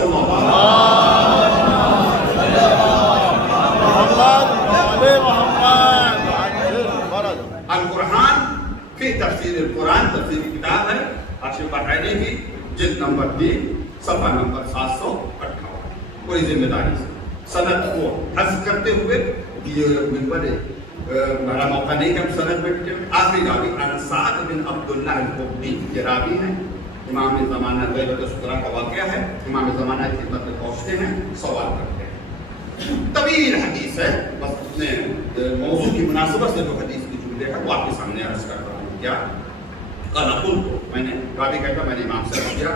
القرآن فی تفسیر القرآن، تفسیر کی کتاب ہے حاشیہ بحرینی کی، جلد نمبر 3 صفحہ نمبر 758. کوئی ذمہ داری سے سند کو حذف کرتے ہوئے یہ منبر بڑا موقع نہیں کہ ہم سند میں ٹکے. آخری راوی عن سعد بن عبداللہ الخدری، یہ راوی ہیں. امام زمانہ غیبت شکرا کا واقعہ ہے. امام زمانہ کی خدمت میں پہنچتے ہیں، سوال کرتے ہیں. طویل حدیث ہے، بس اپنے موضوع کی مناسبت سے جو حدیث کی جملے ہے وہ آپ کے سامنے عرض کرتا ہوں. کیا قال قلت، میں نے راوی کہتا میں نے امام سے عرض کیا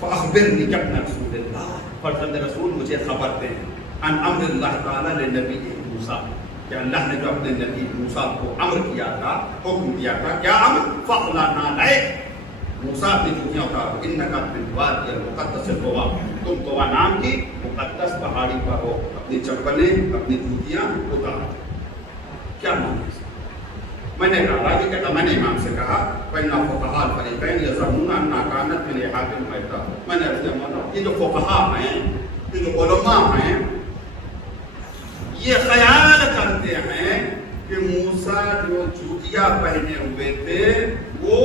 فاخبرنی ابن رسول اللہ، فرزند رسول مجھے خبر دیں، ان امر اللہ تعالی لنبی موسیٰ، کہ اللہ نے جو اپنے نبی موسیٰ کو امر کیا تھا، حکم دیا تھا. کیا امر؟ فخلا نالائک، موسیٰ اپنی جوتیاں اتارو. انکا بالوادی المقدس طوا، تم طوا نام کی مقدس پہاڑی پر ہو، اپنی چپلیں اپنی جوتیاں اتارو. کیا معنی ہے؟ میں نے کہا راوی کہتا میں نے امام سے کہا فَإِنَّ فُقَهَاءَ الْفَرِيقَيْنِ يَزْعُمُونَ أَنَّهَا كَانَتْ مِنْ إِحَاطِ الْمَيْتَةِ. میں نے عرض کیا یہ جو فقہاء ہیں، یہ جو علماء ہیں، یہ خیال کرتے ہیں کہ موسیٰ جو جوتیاں پہنے ہوئے تھے وہ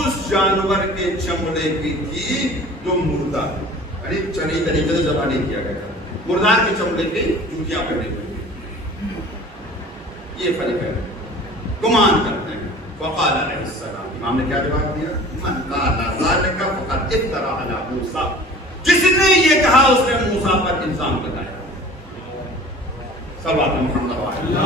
اس جانور کے چمڑے کی تھی جو مردہ، یعنی چنی طریقے سے ذبح نہیں کیا گیا تھا، مردار کے چمڑے کی جوتیاں پہنے ہوئے تھے. یہ فرق ہے، گمان کرتے ہیں. وقال علیہ السلام، امام نے کیا جواب دیا؟ من قال ذلك فقد افترى على موسیٰ، جس نے یہ کہا اس نے موسیٰ پر الزام لگایا. صلوات محمد علیہ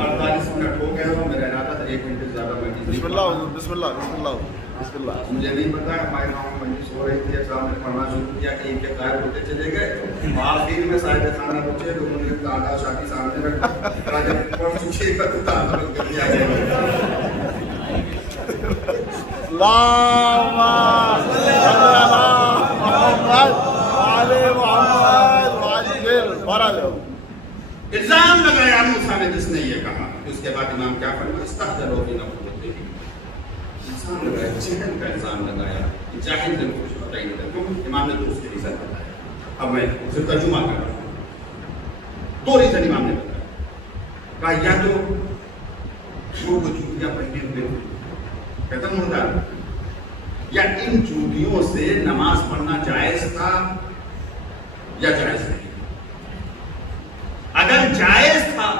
48 منٹ ہو گئے ہو، میرا ارادہ تھا 1 گھنٹے سے زیادہ میں بسم اللہ بسم اللہ بسم اللہ بسم اللہ. مجھے نہیں پتا ہمارے گاؤں میں مجلس ہو رہی تھی، صاحب نے پڑھنا شروع کیا کہ ان کے غائب ہوتے چلے گئے. آخر میں صاحب خانہ پہنچے تو انہوں نے دادا شاہ کے سامنے رکھا، جب پڑھ چکے کا تو تانا بند کر دیا گیا. اللہم صلی علی محمد وعلی محمد وعجل فرج. الزام لگایا موسیٰ نے جس نے یہ کہا. اس کے بعد امام کیا فرمایا؟ استحجروا فی نبوتہ، الزام لگایا، جہل کا الزام لگایا. جاہل نے کچھ پتہ ہی نہیں تھا، کیوں؟ امام نے درست ریزن بتایا. اب میں صرف ترجمہ کر رہا ہوں. 2 ریزن امام نے بتایا. کہا یا تو وہ جوتیاں پہنے ہوئے کہتا مردار، یا ان جوتیوں سے نماز پڑھنا جائز تھا یا جائز نہیں. اگر جائز تھا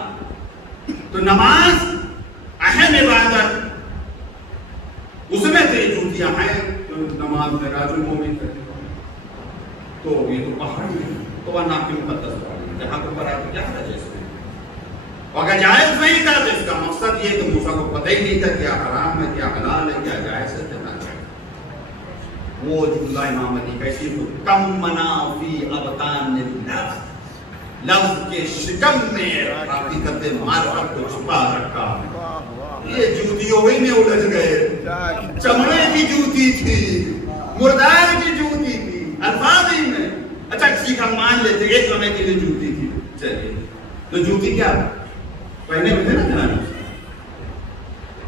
تو نماز اہم عبادت، اس میں سے جوتیاں ہیں تو نماز میں راج المومن ہے. تو یہ تو پہاڑی ہے، تو وہ نام کی مقدس پہاڑی جہاں کو پر آئے تو کیا ہے جیسے. اگر جائز نہیں تھا تو اس کا مقصد یہ کہ موسیٰ کو پتہ ہی نہیں تھا کیا حرام ہے کیا حلال ہے کیا جائز ہے کیا ناجائز. وہ جملہ امام علی کیسی ہو، کم منافی ابطان اللفظ، لفظ کے شکم میں حقیقت معرفت کو چھپا رکھا. یہ جوتیوں ہی میں الجھ گئے. چمڑے کی جوتی تھی، مردار کی جوتی تھی، الفاظ ہی میں. اچھا ٹھیک ہم مان لیتے ایک سمے کے لیے جوتی تھی. چلیے تو جوتی کیا پہنے ہوئے تھے نا جناب،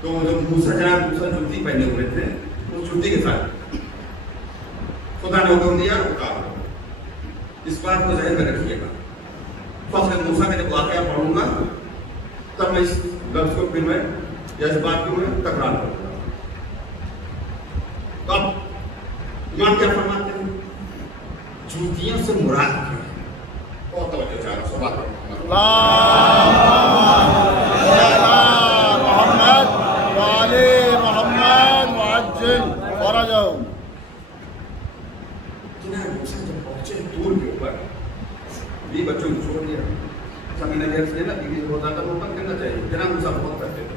تو جب جناب موسیٰ جوتی پہنے ہوئے تھے اس جوتی کے ساتھ خدا نے حکم دیا اتارو. اس بات کو ذہن میں رکھیے گا. فخر موسیٰ کا جب واقعہ پڑھوں گا تب میں اس لفظ کو پھر میں یا اس بات کو میں تکرار کروں گا. تو اب ایمان کیا فرماتے ہیں؟ جوتیوں سے مراد کیا ہے؟ بہت توجہ چاہ رہا صحبات کروں محمد وعلی محمد معجل فرجہم. جناب موسیٰ جب پہنچے طور کے اوپر بھی بچوں کو چھوڑ دیا. سمجھنا غیر سے نا بیوی سے بہت زیادہ محبت کرنا چاہیے. جناب موسیٰ بہت کرتے تھے.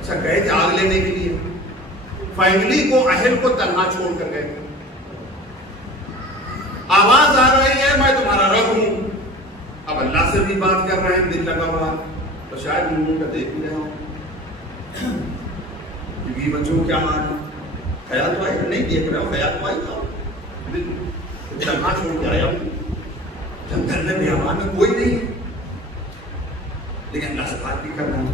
اچھا گئے تھے آگ لینے کے لیے, فیملی کو اہل کو تنہا چھوڑ کر گئے تھے. آواز آ رہی ہے میں تمہارا رب ہوں. اب اللہ سے بھی بات کر رہے ہیں, دل لگا ہوا تو شاید منہ کا دیکھ بھی رہا ہوں بیوی بچوں کیا حال ہے. خیال تو آئی نہیں دیکھ رہا ہوں, خیال تو آئی تھا تنہا چھوڑ کے آیا ہوں. جنگل میں بیابان میں کوئی نہیں لیکن اللہ سے بات بھی کرنا ہے.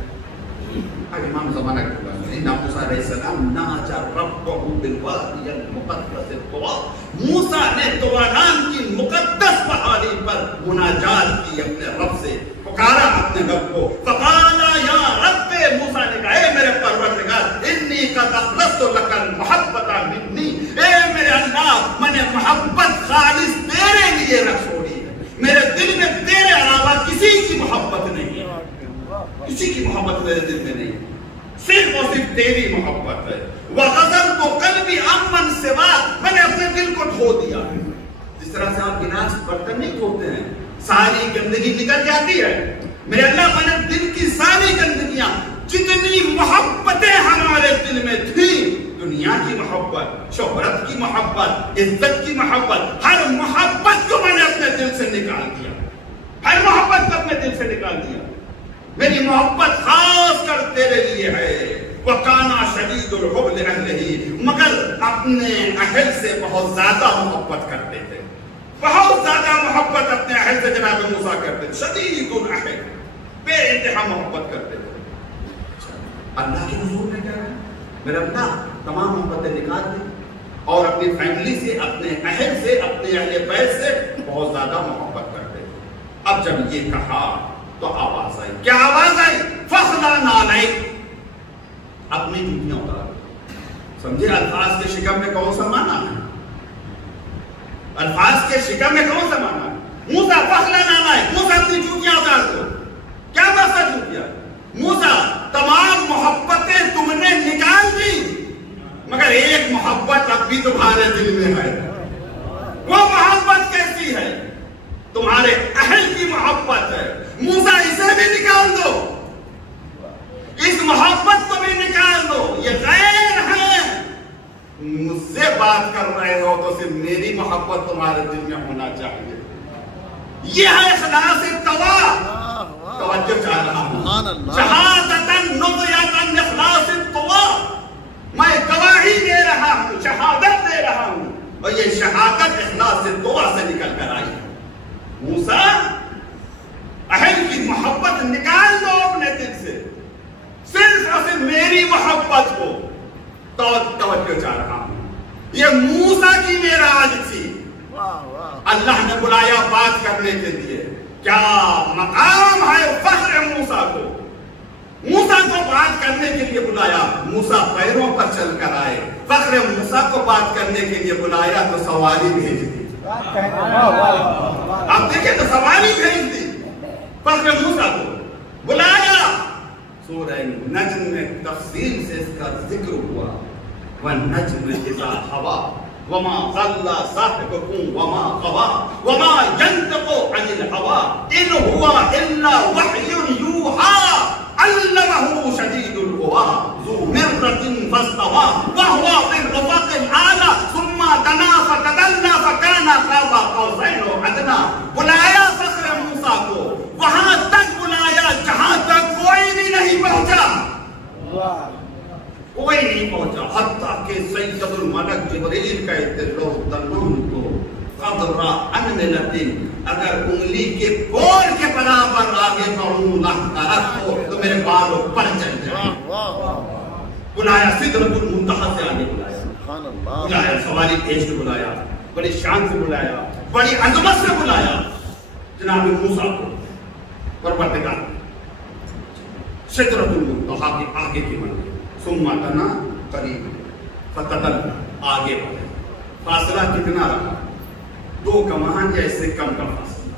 اب امام زمانہ کے پاس موسیٰ علیہ السلام ناجا ربہ بالوادی المقدس طویٰ. موسیٰ نے طویٰ کی مقدس پہاڑی پر مناجات کی اپنے رب سے, پکارا اپنے رب کو. فقالا یا رب, موسیٰ نے کہا اے میرے پروردگار انی قد اخلصت لک المحبۃ منی, اے میرے اللہ میں نے محبت خالص تیرے لیے رکھ چھوڑی ہے. میرے دل میں تیرے علاوہ کسی کی محبت نہیں ہے, کسی کی محبت میرے دل میں نہیں, صرف اور صرف تیری محبت ہے. وغسلت قلبی عمن سواک, میں نے اپنے دل کو دھو دیا. جس طرح سے آپ گلاس برتن نہیں دھوتے ہیں ساری گندگی نکل جاتی ہے, میرے اللہ میں نے دل کی ساری گندگیاں, جتنی محبتیں ہمارے دل میں تھیں, دنیا کی محبت, شہرت کی محبت, عزت کی محبت, ہر محبت کو میں نے اپنے دل سے نکال دیا. ہر محبت کو اپنے دل سے نکال دیا. میری محبت خاص کر تیرے لیے ہے. وَقَانَا شَدِيدُ الْحُبِّ لِأَهْلِهِ, مگر اپنے اہل سے بہت زیادہ محبت کرتے تھے, بہت زیادہ محبت اپنے اہل سے جناب موسیٰ کرتے تھے. شدید الاہل, بے انتہا محبت کرتے تھے. اللہ کے حضور میں کیا ہے, میرا اللہ تمام محبتیں نکال دی اور اپنی فیملی سے, اپنے اہل سے, اپنے اہل بیت سے بہت زیادہ محبت کرتے تھے. اب جب یہ کہا تو آواز آئی. کیا آواز آئی؟ فَخْلَعْ نَعْلَيْكَ, اپنی جوتیاں اتار. سمجھے الفاظ کے شکم میں کون سا معنی ہے؟ الفاظ کے شکم میں کون سا معنی ہے؟ موسیٰ فَخْلَعْ نَعْلَيْكَ, موسیٰ اپنی جوتیاں اتار دو. کیا مقصد جوتیاں؟ موسیٰ تمام محبتیں تم نے نکال دی مگر ایک محبت اب بھی تمہارے دل میں ہے. وہ محبت کیسی ہے؟ تمہارے اہل کی محبت ہے. موسیٰ اسے بھی نکال دو, اس محبت کو بھی نکال دو. یہ غیر ہے, مجھ سے بات کر رہے ہو تو صرف میری محبت تمہارے دل میں ہونا چاہیے. یہ ہے اخلاص طویٰ. توجہ چاہ رہا ہوں, شہادتاً نضیتاً اخلاص طویٰ. میں گواہی دے رہا ہوں, شہادت دے رہا ہوں, اور یہ شہادت اخلاص طویٰ سے نکل کر آئی ہے. موسیٰ اہل کی محبت نکال دو اپنے دل سے, صرف اور صرف میری محبت کو. توجہ چاہ رہا ہوں, یہ موسیٰ کی معراج تھی. اللہ نے بلایا بات کرنے کے لیے. کیا مقام ہے فخر موسیٰ کو, موسیٰ کو بات کرنے کے لیے بلایا. موسیٰ پیروں پر چل کر آئے. فخر موسیٰ کو بات کرنے کے لیے بلایا تو سواری بھیج دی. آپ دیکھیں تو سواری بھیج دی. فخر موسیٰ کو بلایا. سورہ نجم میں تفصیل سے اس کا ذکر ہوا. وَالنَّجْمِ إِذَا هَوَىٰ وَمَا ضَلَّ صَاحِبُكُمْ وَمَا غَوَىٰ وَمَا يَنطِقُ عَنِ الْهَوَىٰ إِنْ هُوَ إِلَّا وَحْيٌ يُوحَىٰ عَلَّمَهُ شَدِيدُ الْقُوَىٰ ذُو مِرَّةٍ فَاسْتَوَىٰ وَهُوَ بِالْأُفُقِ الْأَعْلَىٰ ثُمَّ دَنَا فَتَدَلَّىٰ فَكَانَ قَابَ قَوْسَيْنِ أَوْ أَدْنَىٰ. بلایا فخر موسیٰ کو, وہاں تک بلایا جہاں تک کوئی بھی نہیں پہنچا. کوئی نہیں پہنچا, حتیٰ کہ سید الملک جبریل کہتے لو تنون کو قدر انملتن, اگر انگلی کے کور کے برابر آگے بڑھوں لہترت ہو تو میرے بال اور پر چل جائیں. بلایا سدرۃ المنتہا سے آگے بلایا, بلایا سواری بھیج کے بلایا, بڑی شان سے بلایا, بڑی عظمت سے بلایا جناب موسیٰ کو. پروردگار سدرۃ المنتہا کے آگے کی منزل, ثم دنا قریب فتدلی, آگے بڑھے. فاصلہ کتنا رہا؟ 2 کمان یا اس سے کم کا فاصلہ.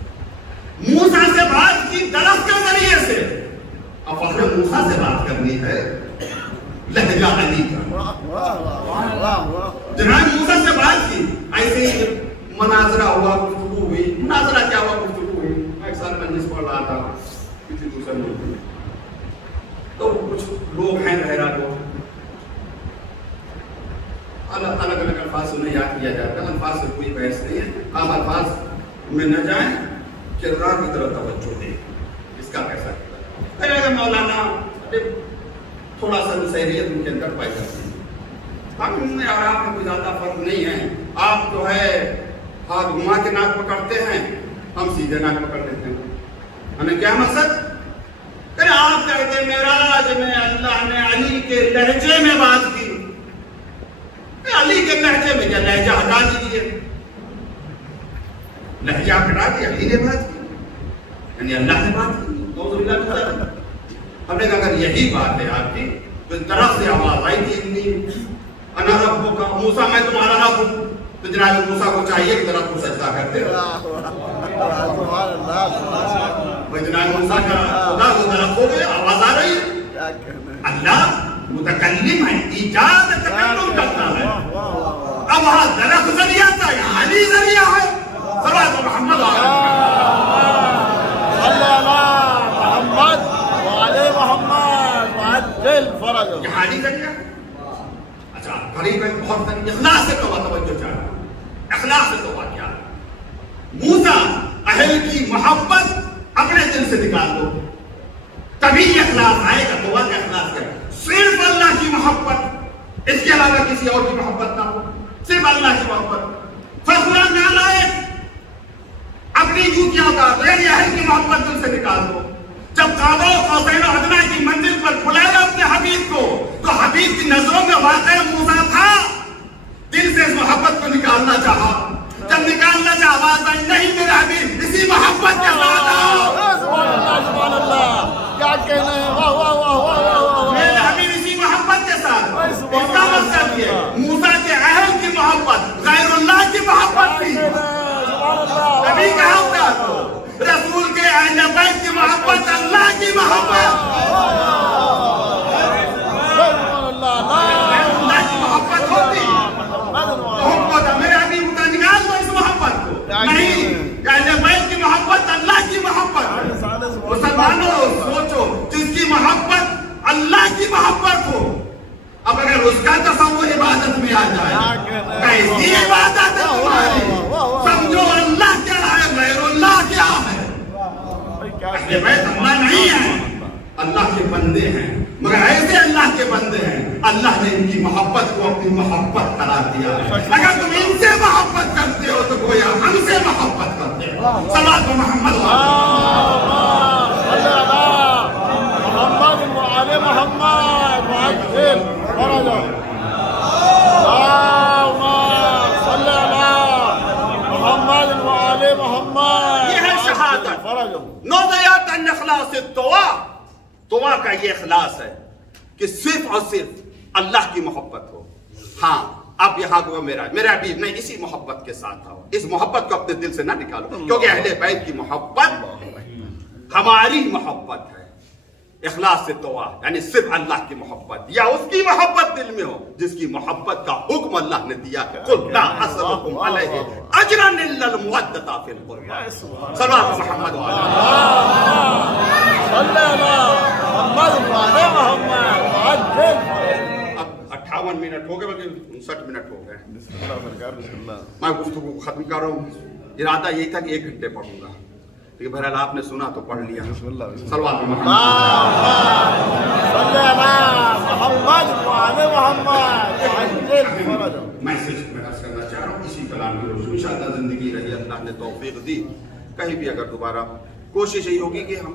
موسیٰ سے بات کی درخت کے ذریعے سے. اب اگر موسیٰ سے بات کرنی ہے لہجہ علی کا, جناب موسیٰ سے بات کی, ایسے ہی مناظرہ ہوا, گفتگو ہوئی. مناظرہ کیا ہوا, گفتگو ہوئی. میں ایک سال مجلس پڑھ رہا تھا کسی دوسرے ملک میں, تو کچھ لوگ ہیں بہرا لوگ, الگ الگ الفاظ انہیں یاد کیا جاتا ہے. الفاظ سے کوئی بحث نہیں ہے, آپ الفاظ میں نہ جائیں, کردار کی طرف توجہ دیں. اس کا کیسا کردار ہے مولانا, تھوڑا سا نصیحت ان کے اندر پائی جاتی ہے. ہم میں اور آپ میں کوئی زیادہ فرق نہیں ہے. آپ جو ہے ہاتھ گھما کے ناک پکڑتے ہیں, ہم سیدھے ناک پکڑ لیتے ہیں. ہمیں کیا مقصد؟ کہ آپ کہتے معراج میں اللہ نے علی کے لہجے میں بات کی. علی کے لہجے میں کیا, لہجہ ہٹا دیجیے. لہجہ ہٹا دیا, علی نے بات کی, یعنی اللہ نے بات کی. ہم نے کہا اگر یہی بات ہے آپ کی, تو طرف سے آواز آئی تھی اتنی انا ربک, موسیٰ میں تمہارا رب ہوں, تو جناب موسیٰ کو چاہیے کہ طرف کو سجدہ کرتے ہو. جناب موسیٰ کا خدا وہ طرف ہو گئے, آواز آ رہی ہے. اللہ متکلم ہے, ایجاد تکلم کرتا ہے. اب وہاں درخت ذریعہ تھا, یہاں علی ذریعہ ہے. صلوات محمد یہاں علی ذریعہ. اچھا قریب ہے, بہت اخلاص سے توجہ چاہتا ہوں. اخلاص سے توبہ کیا ہے؟ موسیٰ اہل کی محبت اپنے دل سے نکال دو, تبھی اخلاص آئے گا. توبہ کا اخلاص کیا ہے؟ صرف اللہ کی محبت, اس کے علاوہ کسی اور کی محبت نہ ہو, صرف اللہ کی محبت. فخرا نہ لائے, اپنی جوتیاں اتار دو, یعنی اہل کی محبت دل سے نکال دو. جب قاب قوسین و ادنیٰ کی منزل پر بلایا اپنے حبیب کو, تو حبیب کی نظروں میں واقع موسیٰ تھا. دل سے اس محبت کو نکالنا چاہا, جب نکالنا چاہا آواز آئی, نہیں میرے حبیب اسی محبت کے ساتھ آؤ. سبحان اللہ, کیا کہنا ہے, واہ واہ واہ واہ واہ. میرے حبیب اسی محبت کے ساتھ. اس کا مقصد یہ, موسیٰ کے اہل کی محبت غیر اللہ کی محبت تھی. کبھی کہا ہوتا تو رسول کے اہل بیت کی محبت اللہ کی محبت. اللہ کی محبت ہوتی, محبت میرے حبیب کا نکال دو اس محبت کو. نہیں, اہل بیت کی محبت اللہ کی محبت. مسلمانوں سوچو, جس کی محبت اللہ کی محبت ہو, اب اگر اس کا تصور عبادت میں آ جائے, کیسی عبادت ہے تمہاری؟ سمجھو اللہ کیا ہے, غیر اللہ کیا ہے. اہل بیت اللہ نہیں ہے, اللہ کے بندے ہیں, مگر ایسے اللہ کے بندے ہیں اللہ نے ان کی محبت کو اپنی محبت قرار دیا. اگر تم ان سے محبت کرتے ہو تو گویا ہم سے محبت کرتے ہو. صلوات محمد یہ ہے شہادت. نوضیات ان اخلاص دعا کا یہ اخلاص ہے کہ صرف اور صرف اللہ کی محبت ہو. ہاں اب یہاں کو میرا حبیب نہیں, اسی محبت کے ساتھ آؤ. اس محبت کو اپنے دل سے نہ نکالو, کیونکہ اہل بیت کی محبت ہماری محبت ہے. اخلاص سے دعا یعنی صرف اللہ کی محبت, یا اس کی محبت دل میں ہو جس کی محبت کا حکم اللہ نے دیا. قُلْ لَا أَسْأَلُكُمْ عَلَيْهِ أَجْرًا إِلَّا الْمَوَدَّةَ فِي الْقُرْبَى. صلوات محمد اب 58 منٹ ہو گئے, بلکہ 59 منٹ ہو گئے. میں گفتگو کو ختم کر رہا ہوں. ارادہ یہی تھا کہ 1 گھنٹے پڑھوں گا, لیکن بہرحال آپ نے سنا تو پڑھ لیا. صلوات محمد میسج میں عرض کرنا چاہ رہا ہوں اسی کلام کی روشنی. انشاءاللہ زندگی رہی, اللہ نے توفیق دی, کہیں بھی اگر دوبارہ کوشش یہی ہوگی کہ ہم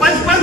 55